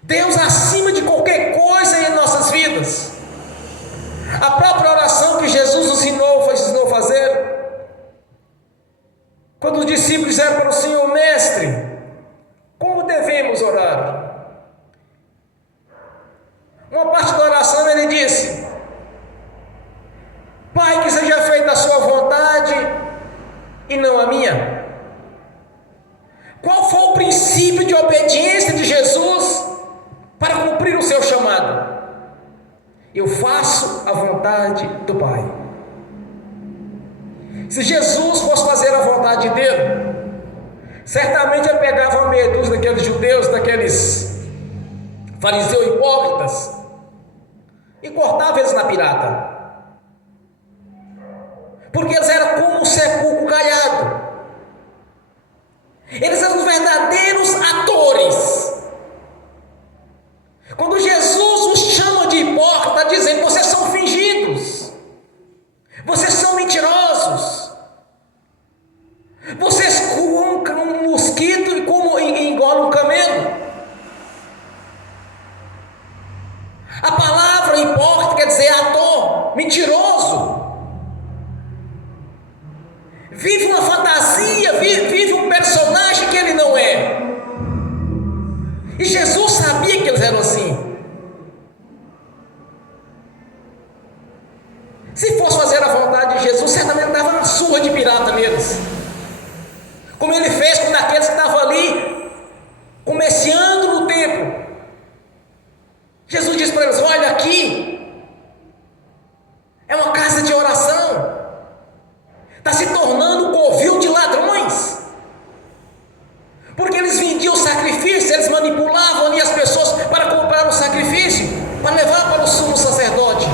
Deus acima de qualquer coisa em nossas vidas. A própria oração que Jesus nos ensinou a fazer. Quando os discípulos disseram para o Senhor: Mestre, como devemos orar? Uma parte da oração ele disse: Pai, que seja feita a sua vontade e não a minha. Qual foi o princípio de obediência de Jesus para cumprir o seu chamado? Eu faço a vontade do Pai. Se Jesus fosse fazer a vontade dele, certamente ele pegava uma meia dúzia daqueles judeus, daqueles fariseus hipócritas, e cortava eles na pirata. Porque eles eram como um sepulcro caiado. Eles eram os verdadeiros atores. Quando Jesus os chama de hipócrita, está dizendo: vocês são fingidos, vocês são mentirosos, vocês coam um mosquito e engolem um camelo. A palavra hipócrita quer dizer ator, mentiroso. Vive uma fantasia, vive um personagem que ele não é. E Jesus sabia que eles eram assim. Se fosse fazer a vontade de Jesus, certamente dava uma surra de pirata neles, como ele fez com aqueles que estavam ali comerciando no templo. Jesus disse para eles: olha, aqui é uma casa de oração, está se tornando um covil de ladrões, porque eles vendiam sacrifício, eles manipulavam ali as pessoas para comprar o sacrifício, para levar para o sumo sacerdote.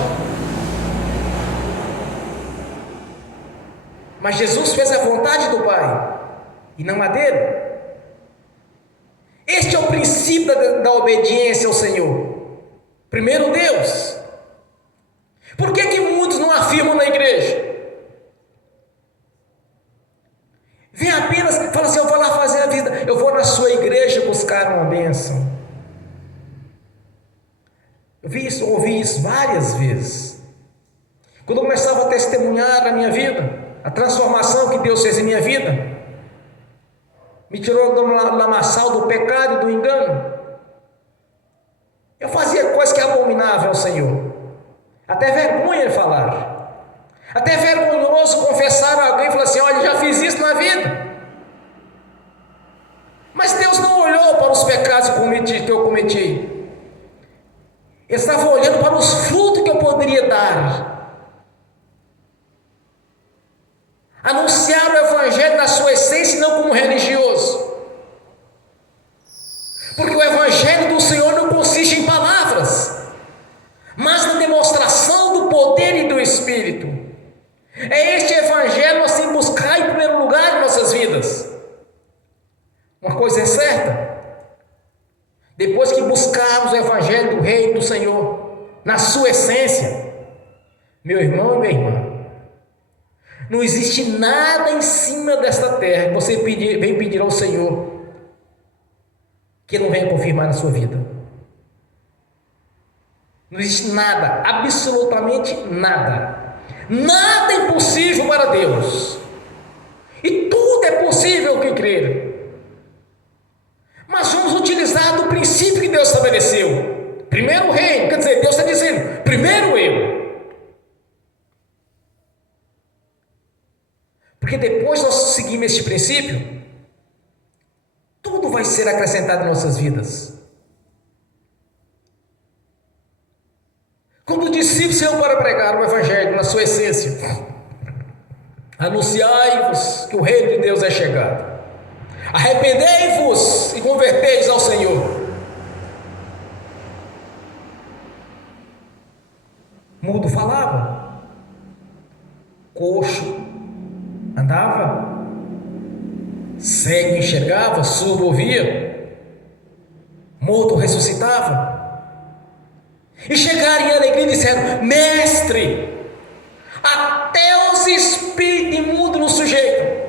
Mas Jesus fez a vontade do Pai e não a dele. Este é o princípio da obediência ao Senhor. Primeiro Deus. Por que muitos não afirmam na igreja? Vem apenas, fala assim: eu vou lá fazer a vida, eu vou na sua igreja buscar uma bênção. Eu ouvi isso várias vezes. Quando eu começava a testemunhar a minha vida, a transformação que Deus fez em minha vida, me tirou do lamaçal do pecado e do engano. Eu fazia coisa que é abominável ao Senhor, até vergonha de falar, até vergonhoso confessar a alguém e falar assim: olha, já fiz isso na vida. Mas Deus não olhou para os pecados que eu cometi. Ele estava olhando para os frutos que eu poderia dar. Anunciar o Evangelho na sua essência e não como religioso. Porque o Evangelho do Senhor não consiste em palavras, mas na demonstração do poder e do Espírito. É este Evangelho assim buscar em primeiro lugar em nossas vidas. Uma coisa é certa: depois que buscarmos o Evangelho do Reino do Senhor na sua essência, meu irmão e minha irmã, não existe nada em cima desta terra que você vem pedir ao Senhor que Ele não venha confirmar na sua vida. Não existe nada, absolutamente nada. Nada é impossível para Deus. E tudo é possível que crer. Mas vamos utilizar do princípio que Deus estabeleceu. Primeiro o reino, quer dizer, Deus está dizendo: primeiro eu. Porque depois nós seguimos este princípio, tudo vai ser acrescentado em nossas vidas. Quando os discípulos saíram para pregar o Evangelho na sua essência: anunciai-vos que o reino de Deus é chegado, arrependei-vos e convertei-vos ao Senhor. Mudo falava, coxo andava, cego enxergava, surdo ouvia, morto ressuscitava. E chegaram em alegria e disseram: mestre, até os espíritos imundos nos sujeitam.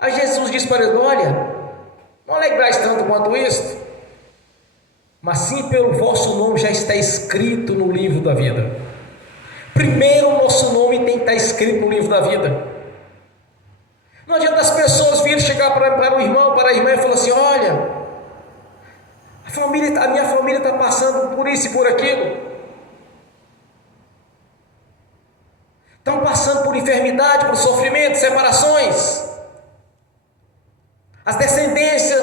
Aí Jesus disse para ele: olha, Não alegrais tanto quanto isto, mas sim pelo vosso nome já está escrito no livro da vida. Primeiro o nosso nome tem que estar escrito no livro da vida. Não adianta as pessoas virem chegar para o irmão, para a irmã e falar assim: olha, a minha família está passando por isso e por aquilo. Estão passando por enfermidade, por sofrimento, separações. As descendências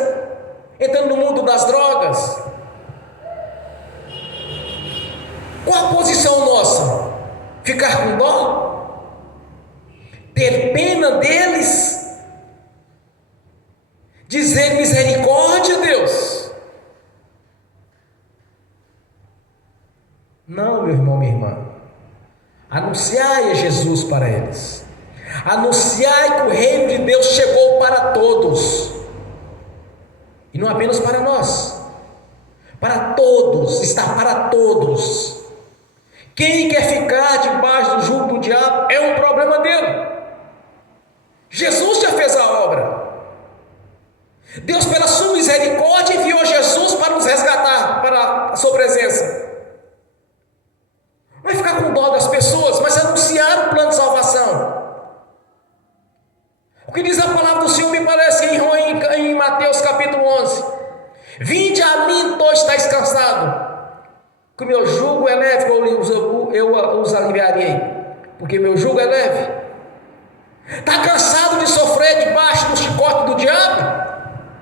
entrando no mundo das drogas. Qual a posição nossa? Ficar com dó? Ter pena deles? Dizer misericórdia, Deus? Não, meu irmão, minha irmã. Anunciai a Jesus para eles. Anunciai que o reino de Deus chegou para todos. E não apenas para nós. Para todos, está para todos. Quem quer ficar debaixo do jugo do diabo é um problema dele. Jesus já fez a obra. Deus, pela sua misericórdia, enviou Jesus para nos resgatar para a sua presença. Não é ficar com dó das pessoas, mas anunciar o plano de salvação. O que diz a palavra do Senhor me parece em Mateus capítulo 11: vinde a mim, todos estáis cansados, que o meu jugo é leve, eu os aliviarei, porque meu jugo é leve. Está cansado de sofrer debaixo do chicote do diabo?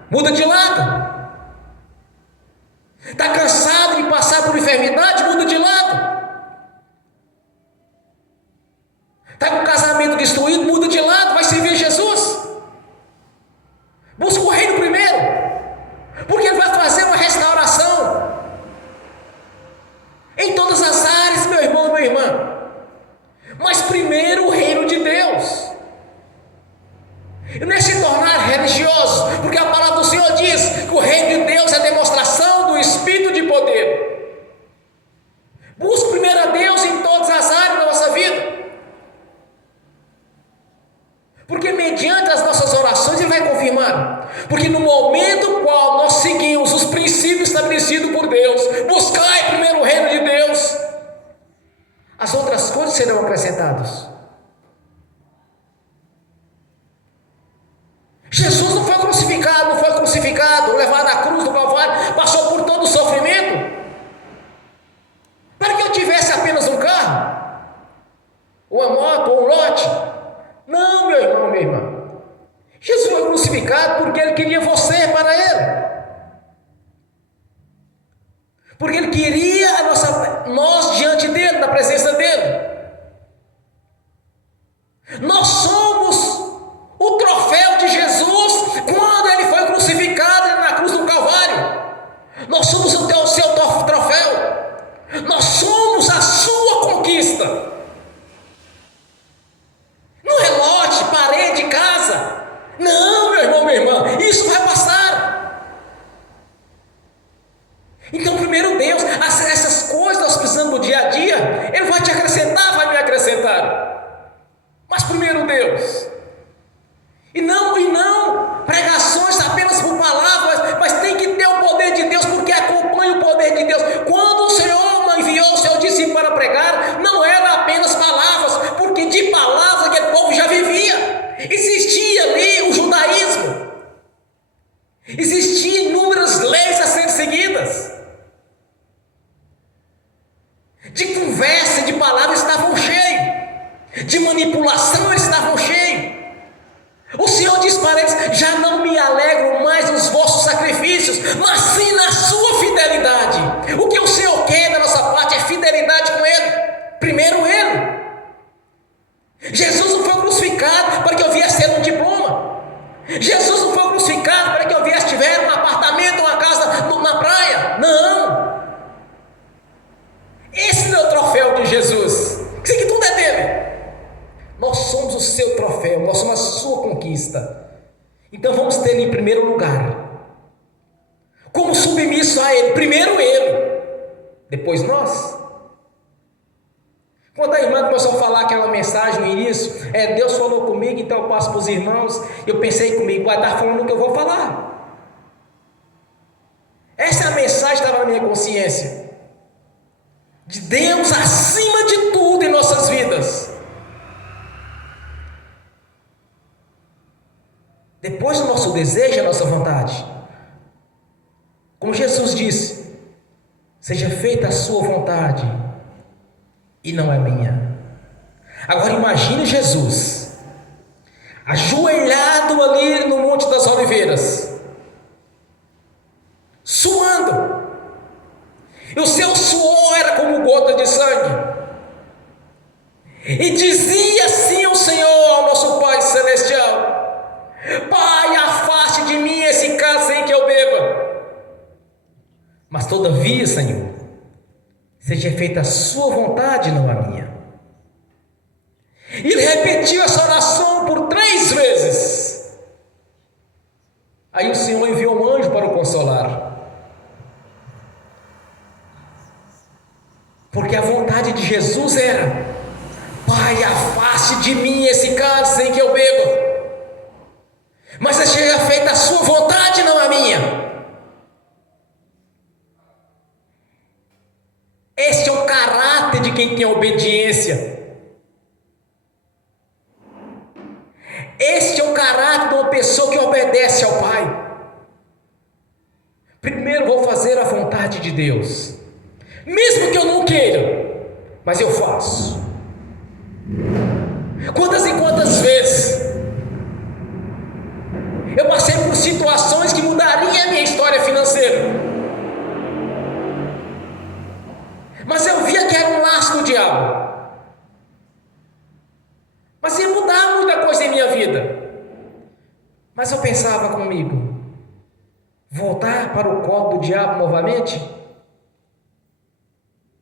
Muda de lado. Está cansado de passar por enfermidade? Muda de lado. Está com o casamento destruído? Muda de lado, vai servir Jesus. Busca o reino primeiro, porque Ele vai fazer uma restauração em todas as áreas, meu irmão e minha irmã. Mas primeiro o reino de Deus. E não é se tornar religioso, porque a palavra do Senhor diz que o reino de Deus é a demonstração do Espírito de poder. Busque primeiro a Deus em todas as áreas da nossa vida, porque mediante as nossas orações Ele vai confirmar. Porque no momento qual nós seguimos os princípios estabelecidos por Deus, buscai primeiro o reino de Deus, as outras coisas serão acrescentadas. Jesus não foi crucificado, levado à cruz do Calvário, passou por todo o sofrimento para que eu tivesse apenas um carro, uma moto ou um lote. Não, meu irmão, minha irmã. Jesus foi crucificado porque Ele queria você para Ele. Porque Ele queria nós diante dEle, na presença dEle. Nós somos o troféu de Jesus quando Ele foi crucificado na cruz do Calvário. Nós somos o seu troféu. Nós somos a sua conquista. Não é lote, parede, casa. Não, meu irmão, minha irmã, isso vai passar. Então, primeiro Deus, essas coisas nós precisamos do dia a dia, Ele vai te acrescentar, vai me acrescentar. Mas primeiro Deus. E não pregações apenas por palavras, mas tem que ter o poder de Deus, porque acompanha o poder de Deus. Quando o Senhor enviou o seu discípulo para pregar, não era apenas palavras, porque de palavras aquele povo já vivia. Existia ali o judaísmo, existiam inúmeras leis a serem seguidas. De conversa, de palavras estavam cheios, de manipulação eles estavam cheios. O Senhor diz para eles: já não me alegro mais nos vossos sacrifícios, mas sim na sua fidelidade. O que o Senhor quer da nossa parte é fidelidade com Ele. Primeiro Ele. Jesus não foi crucificado para que eu viesse ter um diploma. Jesus não foi crucificado para que eu viesse tiver um apartamento, uma casa na praia. Não. Esse não é o troféu de Jesus. Isso aqui tudo é dele. Nós somos o seu troféu, nós somos a sua conquista. Então vamos ter ele em primeiro lugar, como submisso a Ele. Primeiro Ele, depois nós. Quando a irmã começou a falar aquela mensagem no início, Deus falou comigo, então eu passo para os irmãos. Eu pensei comigo, vai estar falando o que eu vou falar. Essa é a mensagem que estava na minha consciência. De Deus acima de tudo em nossas vidas. Depois do nosso desejo, a nossa vontade. Como Jesus disse, seja feita a sua vontade e não a minha. Agora imagine Jesus, ajoelhado ali no Monte das Oliveiras, suando, e o seu suor era como gota de sangue, e dizia assim ao Senhor, ao nosso Pai Celestial: Pai, afaste de mim esse cálice sem que eu beba, mas todavia, Senhor, seja feita a sua vontade, não a minha. E ele repetiu essa oração por 3 vezes. Aí o Senhor enviou um anjo para o consolar, porque a vontade de Jesus era: Pai, afaste de mim esse cálice sem que eu beba, mas seja feita a sua vontade, não a minha. Este é o caráter de quem tem obediência. Este é o caráter de uma pessoa que obedece ao Pai. Primeiro vou fazer a vontade de Deus, mesmo que eu não queira, mas eu faço. Quantas e quantas vezes eu passei por situações que mudariam a minha história financeira, mas eu via que era um laço do diabo, mas ia mudar muita coisa em minha vida. Mas eu pensava comigo: voltar para o colo do diabo novamente?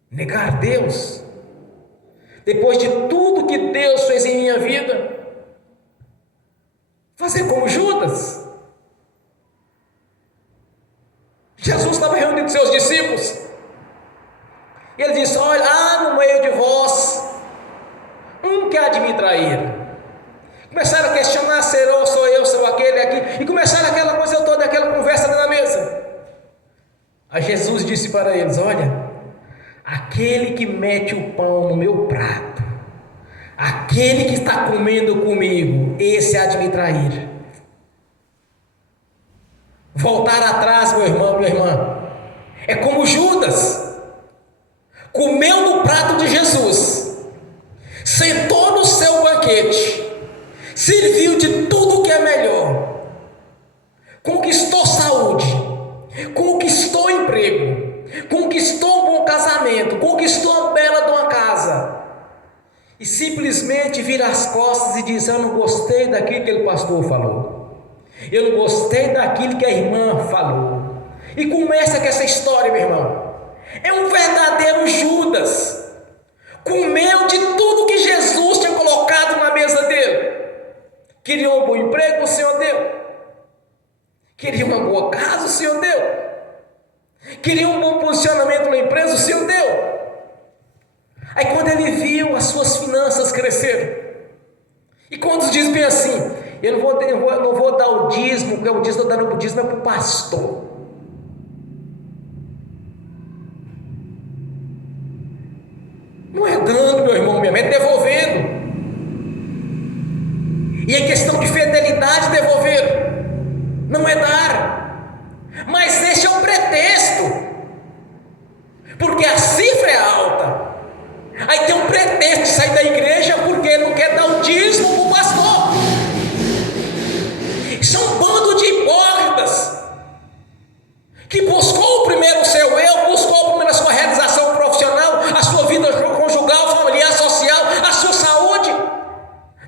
Negar Deus? Depois de tudo que Deus fez em minha vida, fazer como Judas? Jesus estava reunindo seus discípulos, e ele disse: olha, há no meio de vós um que há de me trair. Começaram a questionar: será, sou eu, sou aquele aqui, e começaram aquela coisa toda, aquela conversa na mesa. Aí Jesus disse para eles: olha, aquele que mete o pão no meu prato, aquele que está comendo comigo, esse há de me trair. Voltar atrás, meu irmão, minha irmã, é como Judas, comeu no prato de Jesus, sentou no seu banquete, serviu de tudo que é melhor, conquistou saúde, conquistou emprego, conquistou um bom casamento, conquistou uma bela de uma casa, e simplesmente vira as costas e diz: eu não gostei daquilo que o pastor falou, eu não gostei daquilo que a irmã falou. E começa com essa história, meu irmão. É um verdadeiro Judas. Comeu de tudo que Jesus tinha colocado na mesa dele. Queria um bom emprego, o Senhor deu. Queria uma boa casa, o Senhor deu. Queria um bom posicionamento na empresa, o Senhor deu. Aí quando ele viu as suas finanças crescerem, e quando diz bem assim: eu não vou dar o dízimo, porque o dízimo estou dando o dízimo é para o pastor. Não é dando, meu irmão, minha mãe, é devolvendo. E é questão de fidelidade devolver, não é dar. Mas esse é um pretexto, porque a cifra é alta. Aí tem um pretexto de sair da igreja porque não quer dar o dízimo para o pastor. Isso é um bando de hipócritas que buscou primeiro o seu eu, buscou primeiro a sua realização profissional, a sua vida conjugal, familiar, social, a sua saúde,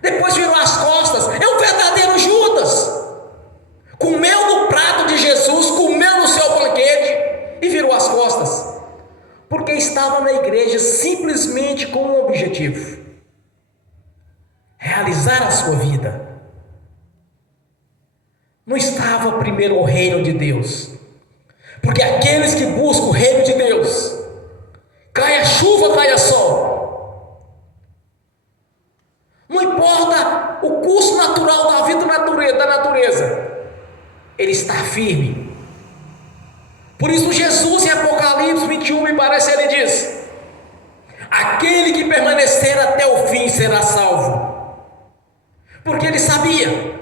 depois virou as costas. É um verdadeiro Judas. Comeu no prato de Jesus, comeu no seu banquete e virou as costas, porque estava na igreja simplesmente com um objetivo: realizar a sua vida. Não estava primeiro o reino de Deus, porque aqueles que buscam o reino de Deus, caia chuva, caia sol, não importa o curso natural da vida da natureza, ele está firme, Por isso Jesus em Apocalipse 21, me parece, ele diz: aquele que permanecer até o fim será salvo. Porque ele sabia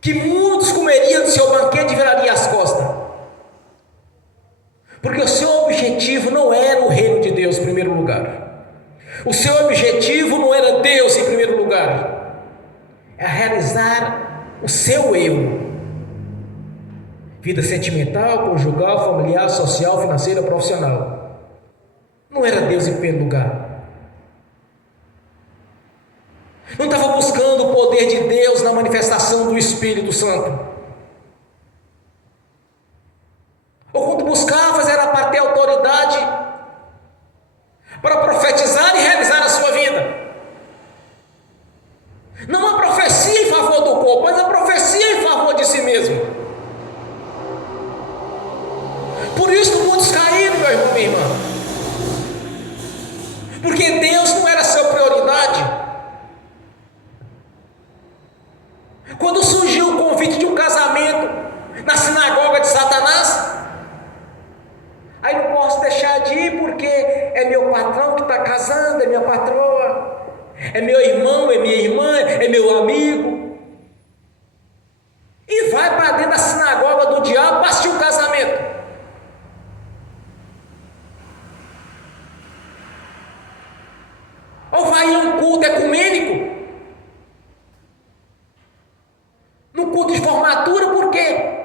que muitos comeriam do seu banquete e virariam as costas. Porque o seu objetivo não era o reino de Deus em primeiro lugar. O seu objetivo não era Deus em primeiro lugar. É realizar o seu eu. Vida sentimental, conjugal, familiar, social, financeira, profissional. Não era Deus em primeiro lugar. Não estava buscando o poder de Deus na manifestação do Espírito Santo. Ou quando buscavas era para ter autoridade para profetizar e realizar a sua vida. Não a profecia em favor do corpo, mas a profecia em favor de si mesmo. Por isso muitos caíram, meu irmão, minha irmã. Porque Deus não era a sua prioridade. Quando surgiu o convite de um casamento na sinagoga de Satanás, aí não posso deixar de ir porque é meu patrão que está casando, é minha patroa, é meu irmão, é minha irmã, é meu amigo. E vai para dentro da sinagoga do diabo para assistir o casamento. Ou vai em um culto ecumênico, no culto de formatura, por quê?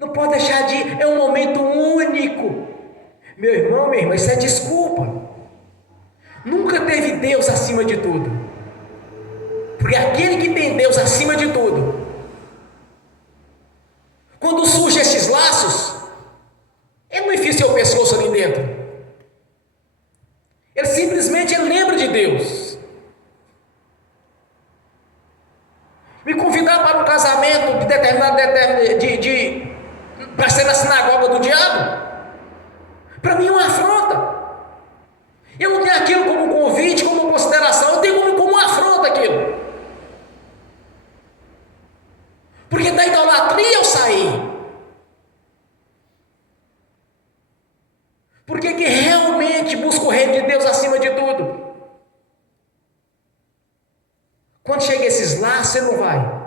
Não pode deixar de ir, é um momento único. Meu irmão, minha irmã, isso é desculpa. Nunca teve Deus acima de tudo. Porque aquele que tem Deus acima de tudo, quando surgem esses laços, ele não enfia seu pescoço ali dentro. Ele simplesmente lembra de Deus. Me convidar para um casamento de determinado para ser na sinagoga do diabo, para mim é uma afronta. Eu não tenho aquilo como um convite, como uma consideração, eu tenho como uma afronta aquilo. Porque da idolatria eu saí. Porque quem realmente busca o reino de Deus acima de tudo, quando chega esses laços, você não vai.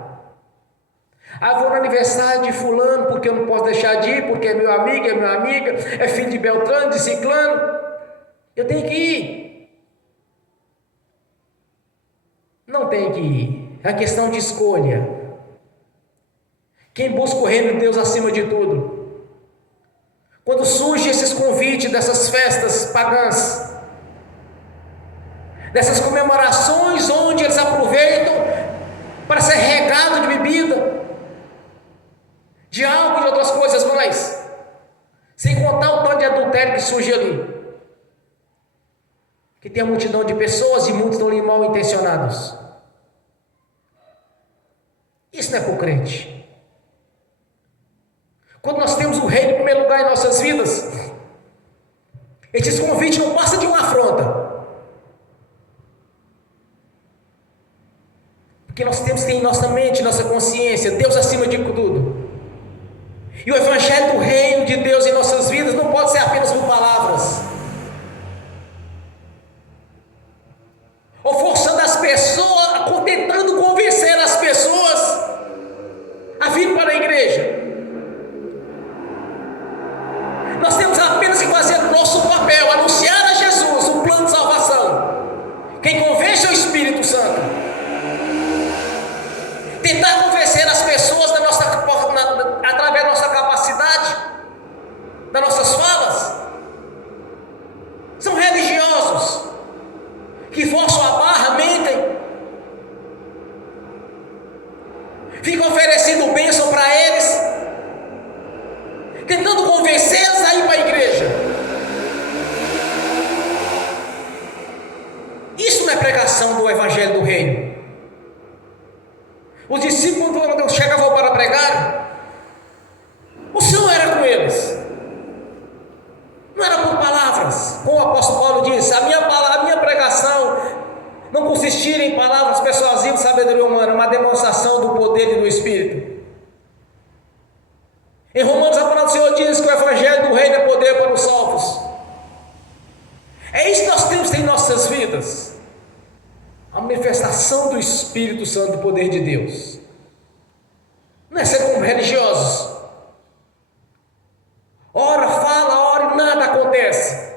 Ah, vou no aniversário de fulano, porque eu não posso deixar de ir, porque é meu amigo, é minha amiga, é filho de Beltrano, de Ciclano, eu tenho que ir. Não tem que ir, é uma questão de escolha. Quem busca o reino de Deus acima de tudo, quando surgem esses convites dessas festas pagãs, dessas comemorações onde eles aproveitam para ser regado de bebida, de álcool e de outras coisas mais, sem contar o tanto de adultério que surge ali, que tem a multidão de pessoas e muitos estão ali mal intencionados. Isso não é para o crente. Quando nós temos o reino em primeiro lugar em nossas vidas, esses convites não passam de uma afronta. Porque nós temos que ter em nossa mente, nossa consciência, Deus acima de tudo. E o evangelho do reino de Deus em nossas vidas não pode ser apenas por palavras, ou forçando as pessoas, tentando convencer as pessoas a vir para a igreja. Nós temos apenas que fazer o nosso papel, anunciar a Jesus o plano de salvação. Quem convence é o Espírito Santo. Tentar convencer as pessoas através da nossa capacidade, das nossas falas. São religiosos que forçam a barra, mentem, ficam oferecendo bênção para eles, Em Romanos, a palavra do Senhor diz que o Evangelho do Reino é poder para os salvos. É isso que nós temos em nossas vidas. A manifestação do Espírito Santo, do poder de Deus. Não é ser como religiosos. Ora fala, ora e nada acontece.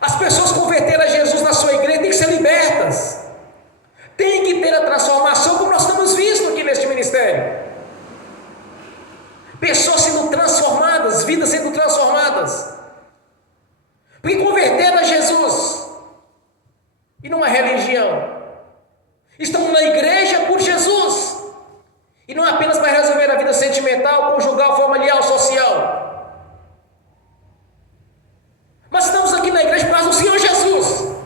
As pessoas converteram a Jesus na sua igreja têm que ser libertas. Tem que ter a transformação como nós estamos vendo aqui neste ministério. Pessoas sendo transformadas, vidas sendo transformadas. Porque converteram a Jesus. E não é religião. Estão na igreja por Jesus. E não apenas para resolver a vida sentimental, conjugal, familiar, social. Mas estamos aqui na igreja por causa do Senhor Jesus.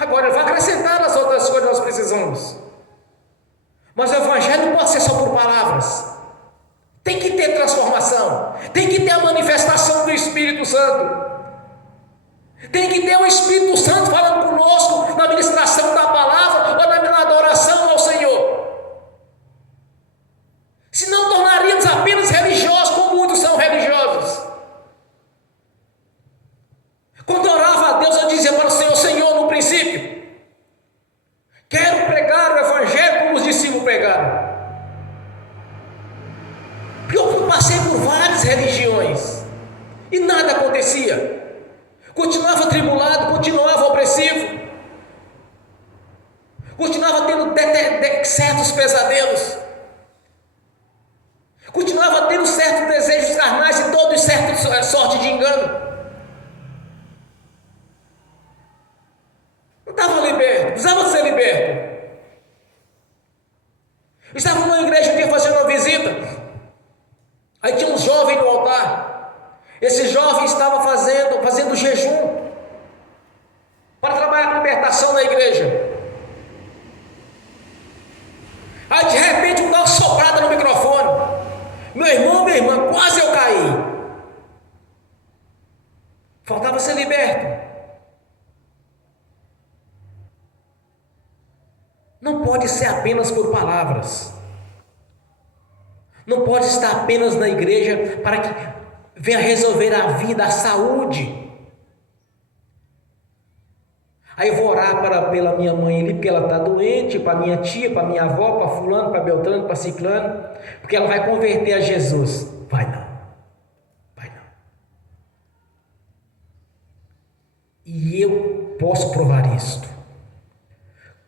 Agora Ele vai acrescentar as outras coisas que nós precisamos. Mas o Evangelho não pode ser só por palavras. Tem que ter transformação. Tem que ter a manifestação do Espírito Santo. Tem que ter o Espírito Santo falando conosco na ministração da palavra ou na adoração ao Senhor. Senão tornaríamos apenas religiosos, como muitos são religiosos. Quando eu orava a Deus, eu dizia para o Senhor: Senhor, no princípio, quero pregar o Evangelho como os discípulos pregaram. Porque eu passei por várias religiões e nada acontecia. Continuava atribulado, continuava opressivo, continuava tendo certos pesadelos, continuava tendo certos desejos carnais e toda certa sorte de engano. Não estava liberto, precisava ser liberto. Eu estava numa igreja um dia fazendo uma visita. Aí tinha um jovem no altar. Esse jovem estava fazendo jejum para trabalhar a libertação na igreja. Aí de repente me dá uma soprada no microfone. Meu irmão, minha irmã, quase eu caí. Faltava ser liberto. Não pode ser apenas por palavras. Não pode estar apenas na igreja para que venha resolver a vida, a saúde. Aí eu vou orar pela minha mãe ali, porque ela está doente, para minha tia, para minha avó, para fulano, para Beltrano, para Ciclano, porque ela vai converter a Jesus. Vai não. E eu posso provar isto.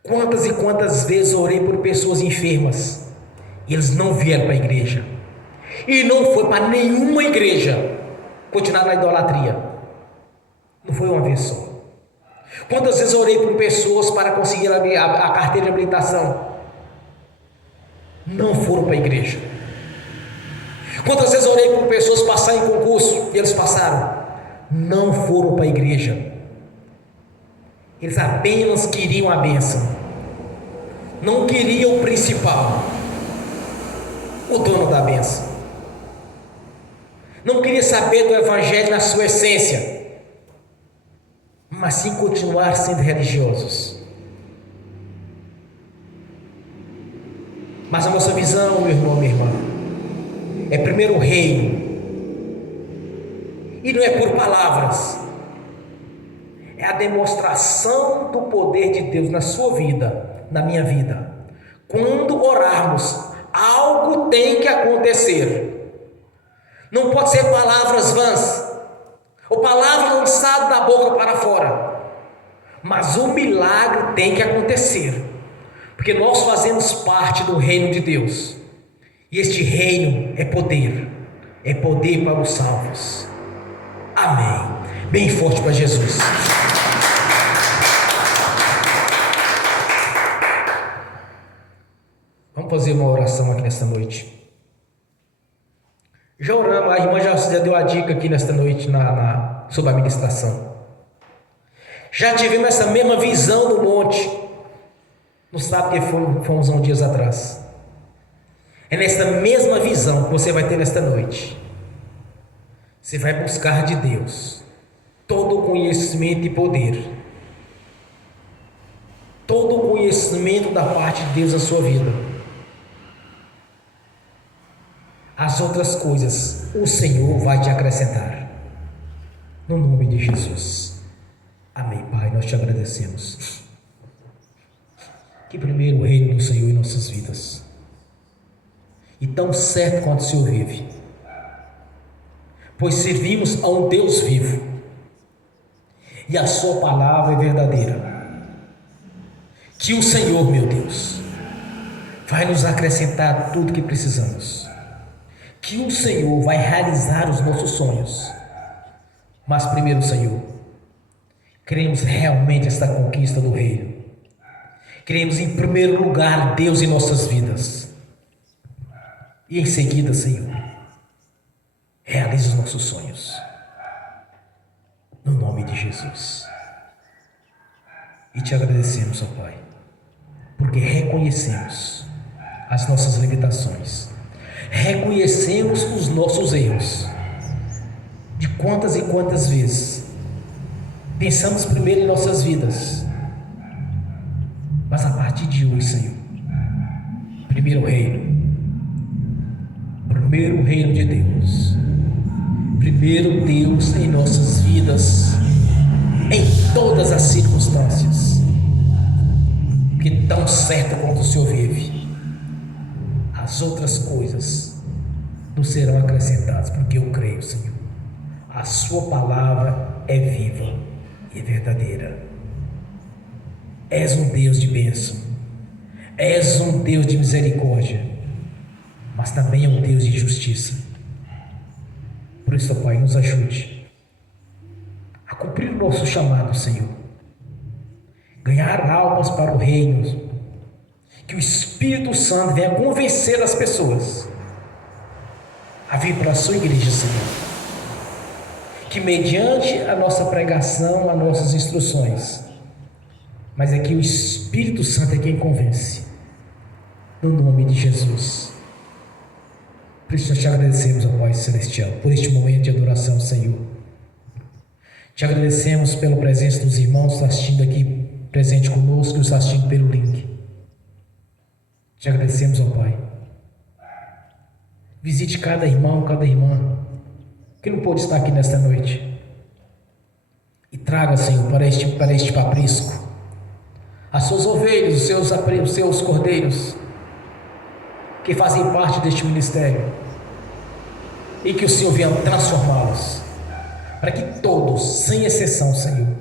Quantas e quantas vezes orei por pessoas enfermas e eles não vieram para a igreja, e não foi para nenhuma igreja continuar na idolatria. Não foi uma vez só. Quantas vezes orei por pessoas para conseguir a carteira de habilitação, não foram para a igreja. Quantas vezes orei por pessoas passarem em concurso e eles passaram, não foram para a igreja. Eles apenas queriam a bênção, não queriam o principal, o dono da bênção. Não queria saber do Evangelho na sua essência, mas sim continuar sendo religiosos. Mas a nossa visão, meu irmão, minha irmã, é primeiro o reino, e não é por palavras, é a demonstração do poder de Deus na sua vida, na minha vida. Quando orarmos, algo tem que acontecer. Não pode ser palavras vãs, ou palavras lançadas da boca para fora, mas o milagre tem que acontecer, porque nós fazemos parte do reino de Deus, e este reino é poder para os salvos. Amém. Bem forte para Jesus. Vamos fazer uma oração aqui nesta noite. Já oramos, a irmã já deu a dica aqui nesta noite sobre a ministração. Já tivemos essa mesma visão do monte, no sábado que fomos há uns dias atrás. É nessa mesma visão que você vai ter nesta noite. Você vai buscar de Deus todo o conhecimento e poder, todo o conhecimento da parte de Deus na sua vida. As outras coisas o Senhor vai te acrescentar. No nome de Jesus. Amém, Pai. Nós te agradecemos. Que primeiro o reino do Senhor em nossas vidas. E tão certo quanto o Senhor vive. Pois servimos a um Deus vivo. E a sua palavra é verdadeira. Que o Senhor, meu Deus, vai nos acrescentar tudo que precisamos. Que o Senhor vai realizar os nossos sonhos. Mas primeiro, Senhor, queremos realmente esta conquista do reino. Queremos em primeiro lugar Deus em nossas vidas. E em seguida, Senhor, realize os nossos sonhos. No nome de Jesus. E te agradecemos, ó Pai, porque reconhecemos as nossas limitações. Reconhecemos os nossos erros. De quantas e quantas vezes pensamos primeiro em nossas vidas. Mas a partir de hoje, Senhor, primeiro o reino de Deus, primeiro Deus em nossas vidas, em todas as circunstâncias, que tão certo quanto o Senhor vive, as outras coisas nos serão acrescentadas, porque eu creio, Senhor, a sua palavra é viva e verdadeira. És um Deus de bênção, és um Deus de misericórdia, mas também é um Deus de justiça. Por isso, Pai, nos ajude a cumprir o nosso chamado, Senhor, ganhar almas para o reino, que o Espírito Santo venha convencer as pessoas a vir para a sua igreja, Senhor, que mediante a nossa pregação, as nossas instruções, mas é que o Espírito Santo é quem convence, no nome de Jesus. Por isso nós te agradecemos, ó Pai Celestial, por este momento de adoração, Senhor. Te agradecemos pela presença dos irmãos que estão assistindo aqui, presente conosco, e os assistindo pelo link. Te agradecemos, ó Pai. Visite cada irmão, cada irmã que não pôde estar aqui nesta noite. E traga, Senhor, para este paprisco as suas ovelhas, os seus cordeiros, que fazem parte deste ministério, e que o Senhor venha transformá-los, para que todos, sem exceção, Senhor,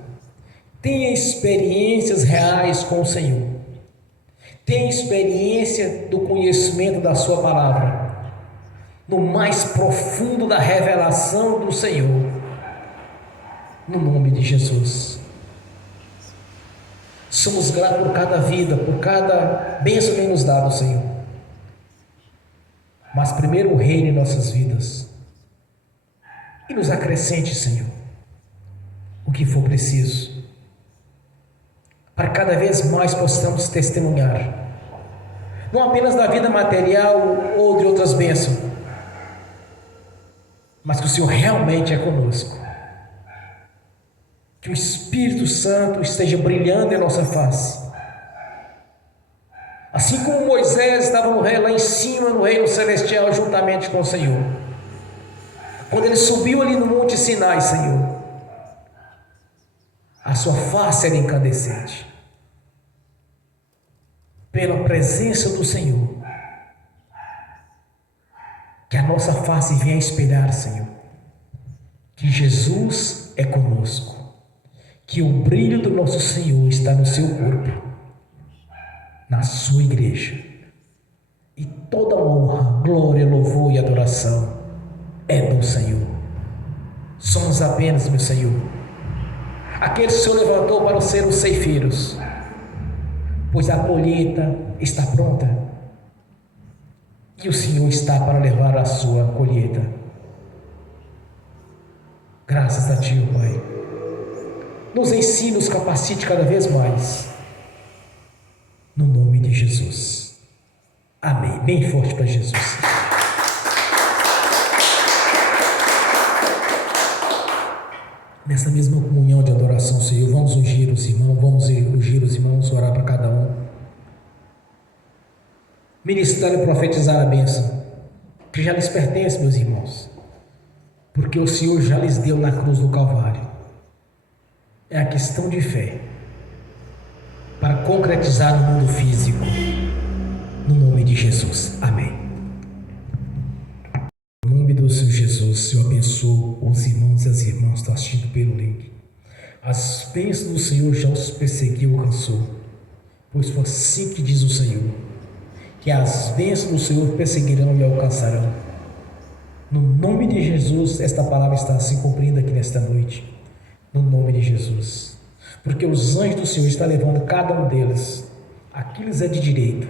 tenham experiências reais com o Senhor, tenham experiência do conhecimento da sua palavra, no mais profundo da revelação do Senhor, no nome de Jesus. Somos gratos por cada vida, por cada bênção que nos dado, Senhor. Mas primeiro o reino em nossas vidas. E nos acrescente, Senhor, o que for preciso, para cada vez mais possamos testemunhar, não apenas da vida material ou de outras bênçãos, mas que o Senhor realmente é conosco. Que o Espírito Santo esteja brilhando em nossa face. Assim como Moisés estava lá em cima, no reino celestial, juntamente com o Senhor. Quando ele subiu ali no Monte Sinai, Senhor, a sua face era incandescente. Pela presença do Senhor, que a nossa face venha a espelhar, Senhor, que Jesus é conosco, que o brilho do nosso Senhor está no seu corpo, na sua igreja, e toda honra, glória, louvor e adoração é do Senhor. Somos apenas, meu Senhor, aqueles que o Senhor levantou para ser os ceifeiros, pois a colheita está pronta e o Senhor está para levar a sua colheita. Graças a Ti, Pai. Nos ensine, nos capacite cada vez mais, no nome de Jesus. Amém. Bem forte para Jesus. Nessa mesma comunhão de adoração, Senhor, vamos ungir os irmãos, orar para cada um, ministrar e profetizar a bênção. que já lhes pertence, meus irmãos, porque o Senhor já lhes deu na cruz do Calvário. É a questão de fé para concretizar no mundo físico, no nome de Jesus. Amém. No nome do Senhor Jesus, eu abençoo os irmãos e as irmãs que estão assistindo pelo link. As bênçãos do Senhor já os perseguiu e alcançou, pois foi assim que diz o Senhor, que as bênçãos do Senhor perseguirão e alcançarão. No nome de Jesus, esta palavra está se cumprindo aqui nesta noite. No nome de Jesus. Porque os anjos do Senhor estão levando cada um deles, aqueles é de direito,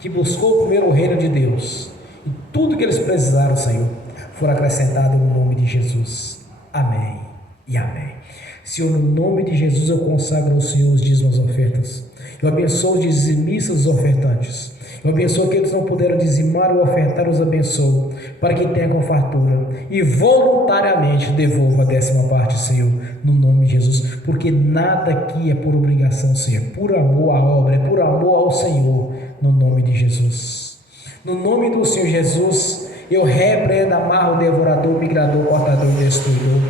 que buscou primeiro o reino de Deus, e tudo que eles precisaram, Senhor, for acrescentado no nome de Jesus. Amém e amém. Senhor, no nome de Jesus eu consagro ao Senhor os dízimos e as ofertas. Eu abençoo os dizimistas e os ofertantes. Eu abençoo aqueles que não puderam dizimar ou ofertar, os abençoo, para que tenham com fartura e voluntariamente devolva a 10ª parte, Senhor, no nome de Jesus, porque nada aqui é por obrigação, Senhor, é por amor à obra, é por amor ao Senhor, no nome de Jesus. No nome do Senhor Jesus, eu repreendo, amarro o devorador, migrador, cortador e destruidor.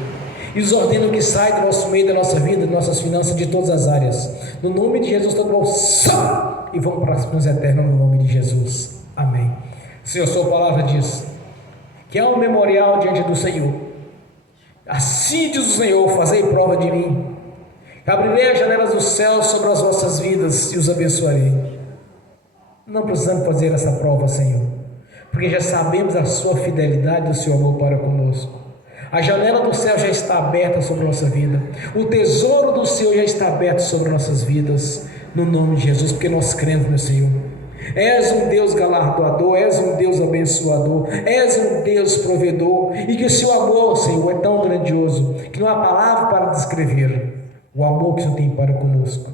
E os ordeno que sai do nosso meio, da nossa vida, de nossas finanças, de todas as áreas. No nome de Jesus, todo mal sai e vamos para as prisões eternas no nome de Jesus. Amém. Senhor, sua palavra diz que é um memorial diante do Senhor. Assim diz o Senhor: fazei prova de mim. Abrirei as janelas dos céus sobre as vossas vidas e os abençoarei. Não precisamos fazer essa prova, Senhor, porque já sabemos a sua fidelidade e o seu amor para conosco. A janela do céu já está aberta sobre a nossa vida. O tesouro do Senhor já está aberto sobre nossas vidas, no nome de Jesus, porque nós cremos, meu Senhor. És um Deus galardoador, és um Deus abençoador, és um Deus provedor, e que o seu amor, Senhor, é tão grandioso, que não há palavra para descrever o amor que o Senhor tem para conosco.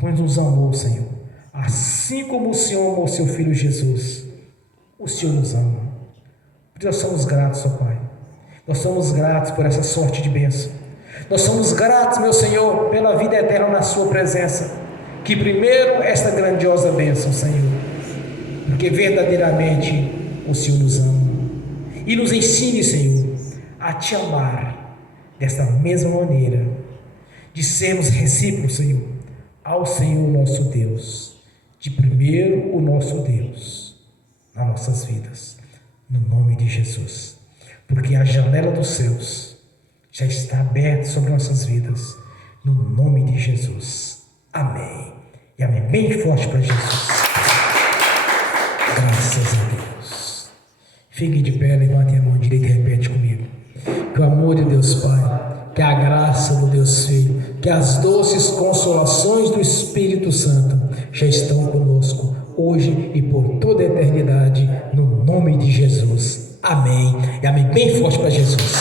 Pois nos amou, Senhor, assim como o Senhor amou seu Filho Jesus. O Senhor nos ama. Nós somos gratos, ó Pai. Nós somos gratos por essa sorte de bênção. Nós somos gratos, meu Senhor, pela vida eterna na sua presença. Que primeiro esta grandiosa bênção, Senhor, porque verdadeiramente o Senhor nos ama. E nos ensine, Senhor, a te amar desta mesma maneira, de sermos recíprocos, Senhor, ao Senhor nosso Deus, de primeiro o nosso Deus nas nossas vidas, no nome de Jesus. Porque a janela dos céus já está aberta sobre nossas vidas, no nome de Jesus. Amém. E amém. Bem forte para Jesus. Graças a Deus. Fique de pé, levante a mão direita e repete comigo. Que o amor de Deus Pai, que a graça do Deus Filho, que as doces consolações do Espírito Santo já estão conosco, hoje e por toda a eternidade, no nome de Jesus. Amém. E amém. Bem forte para Jesus.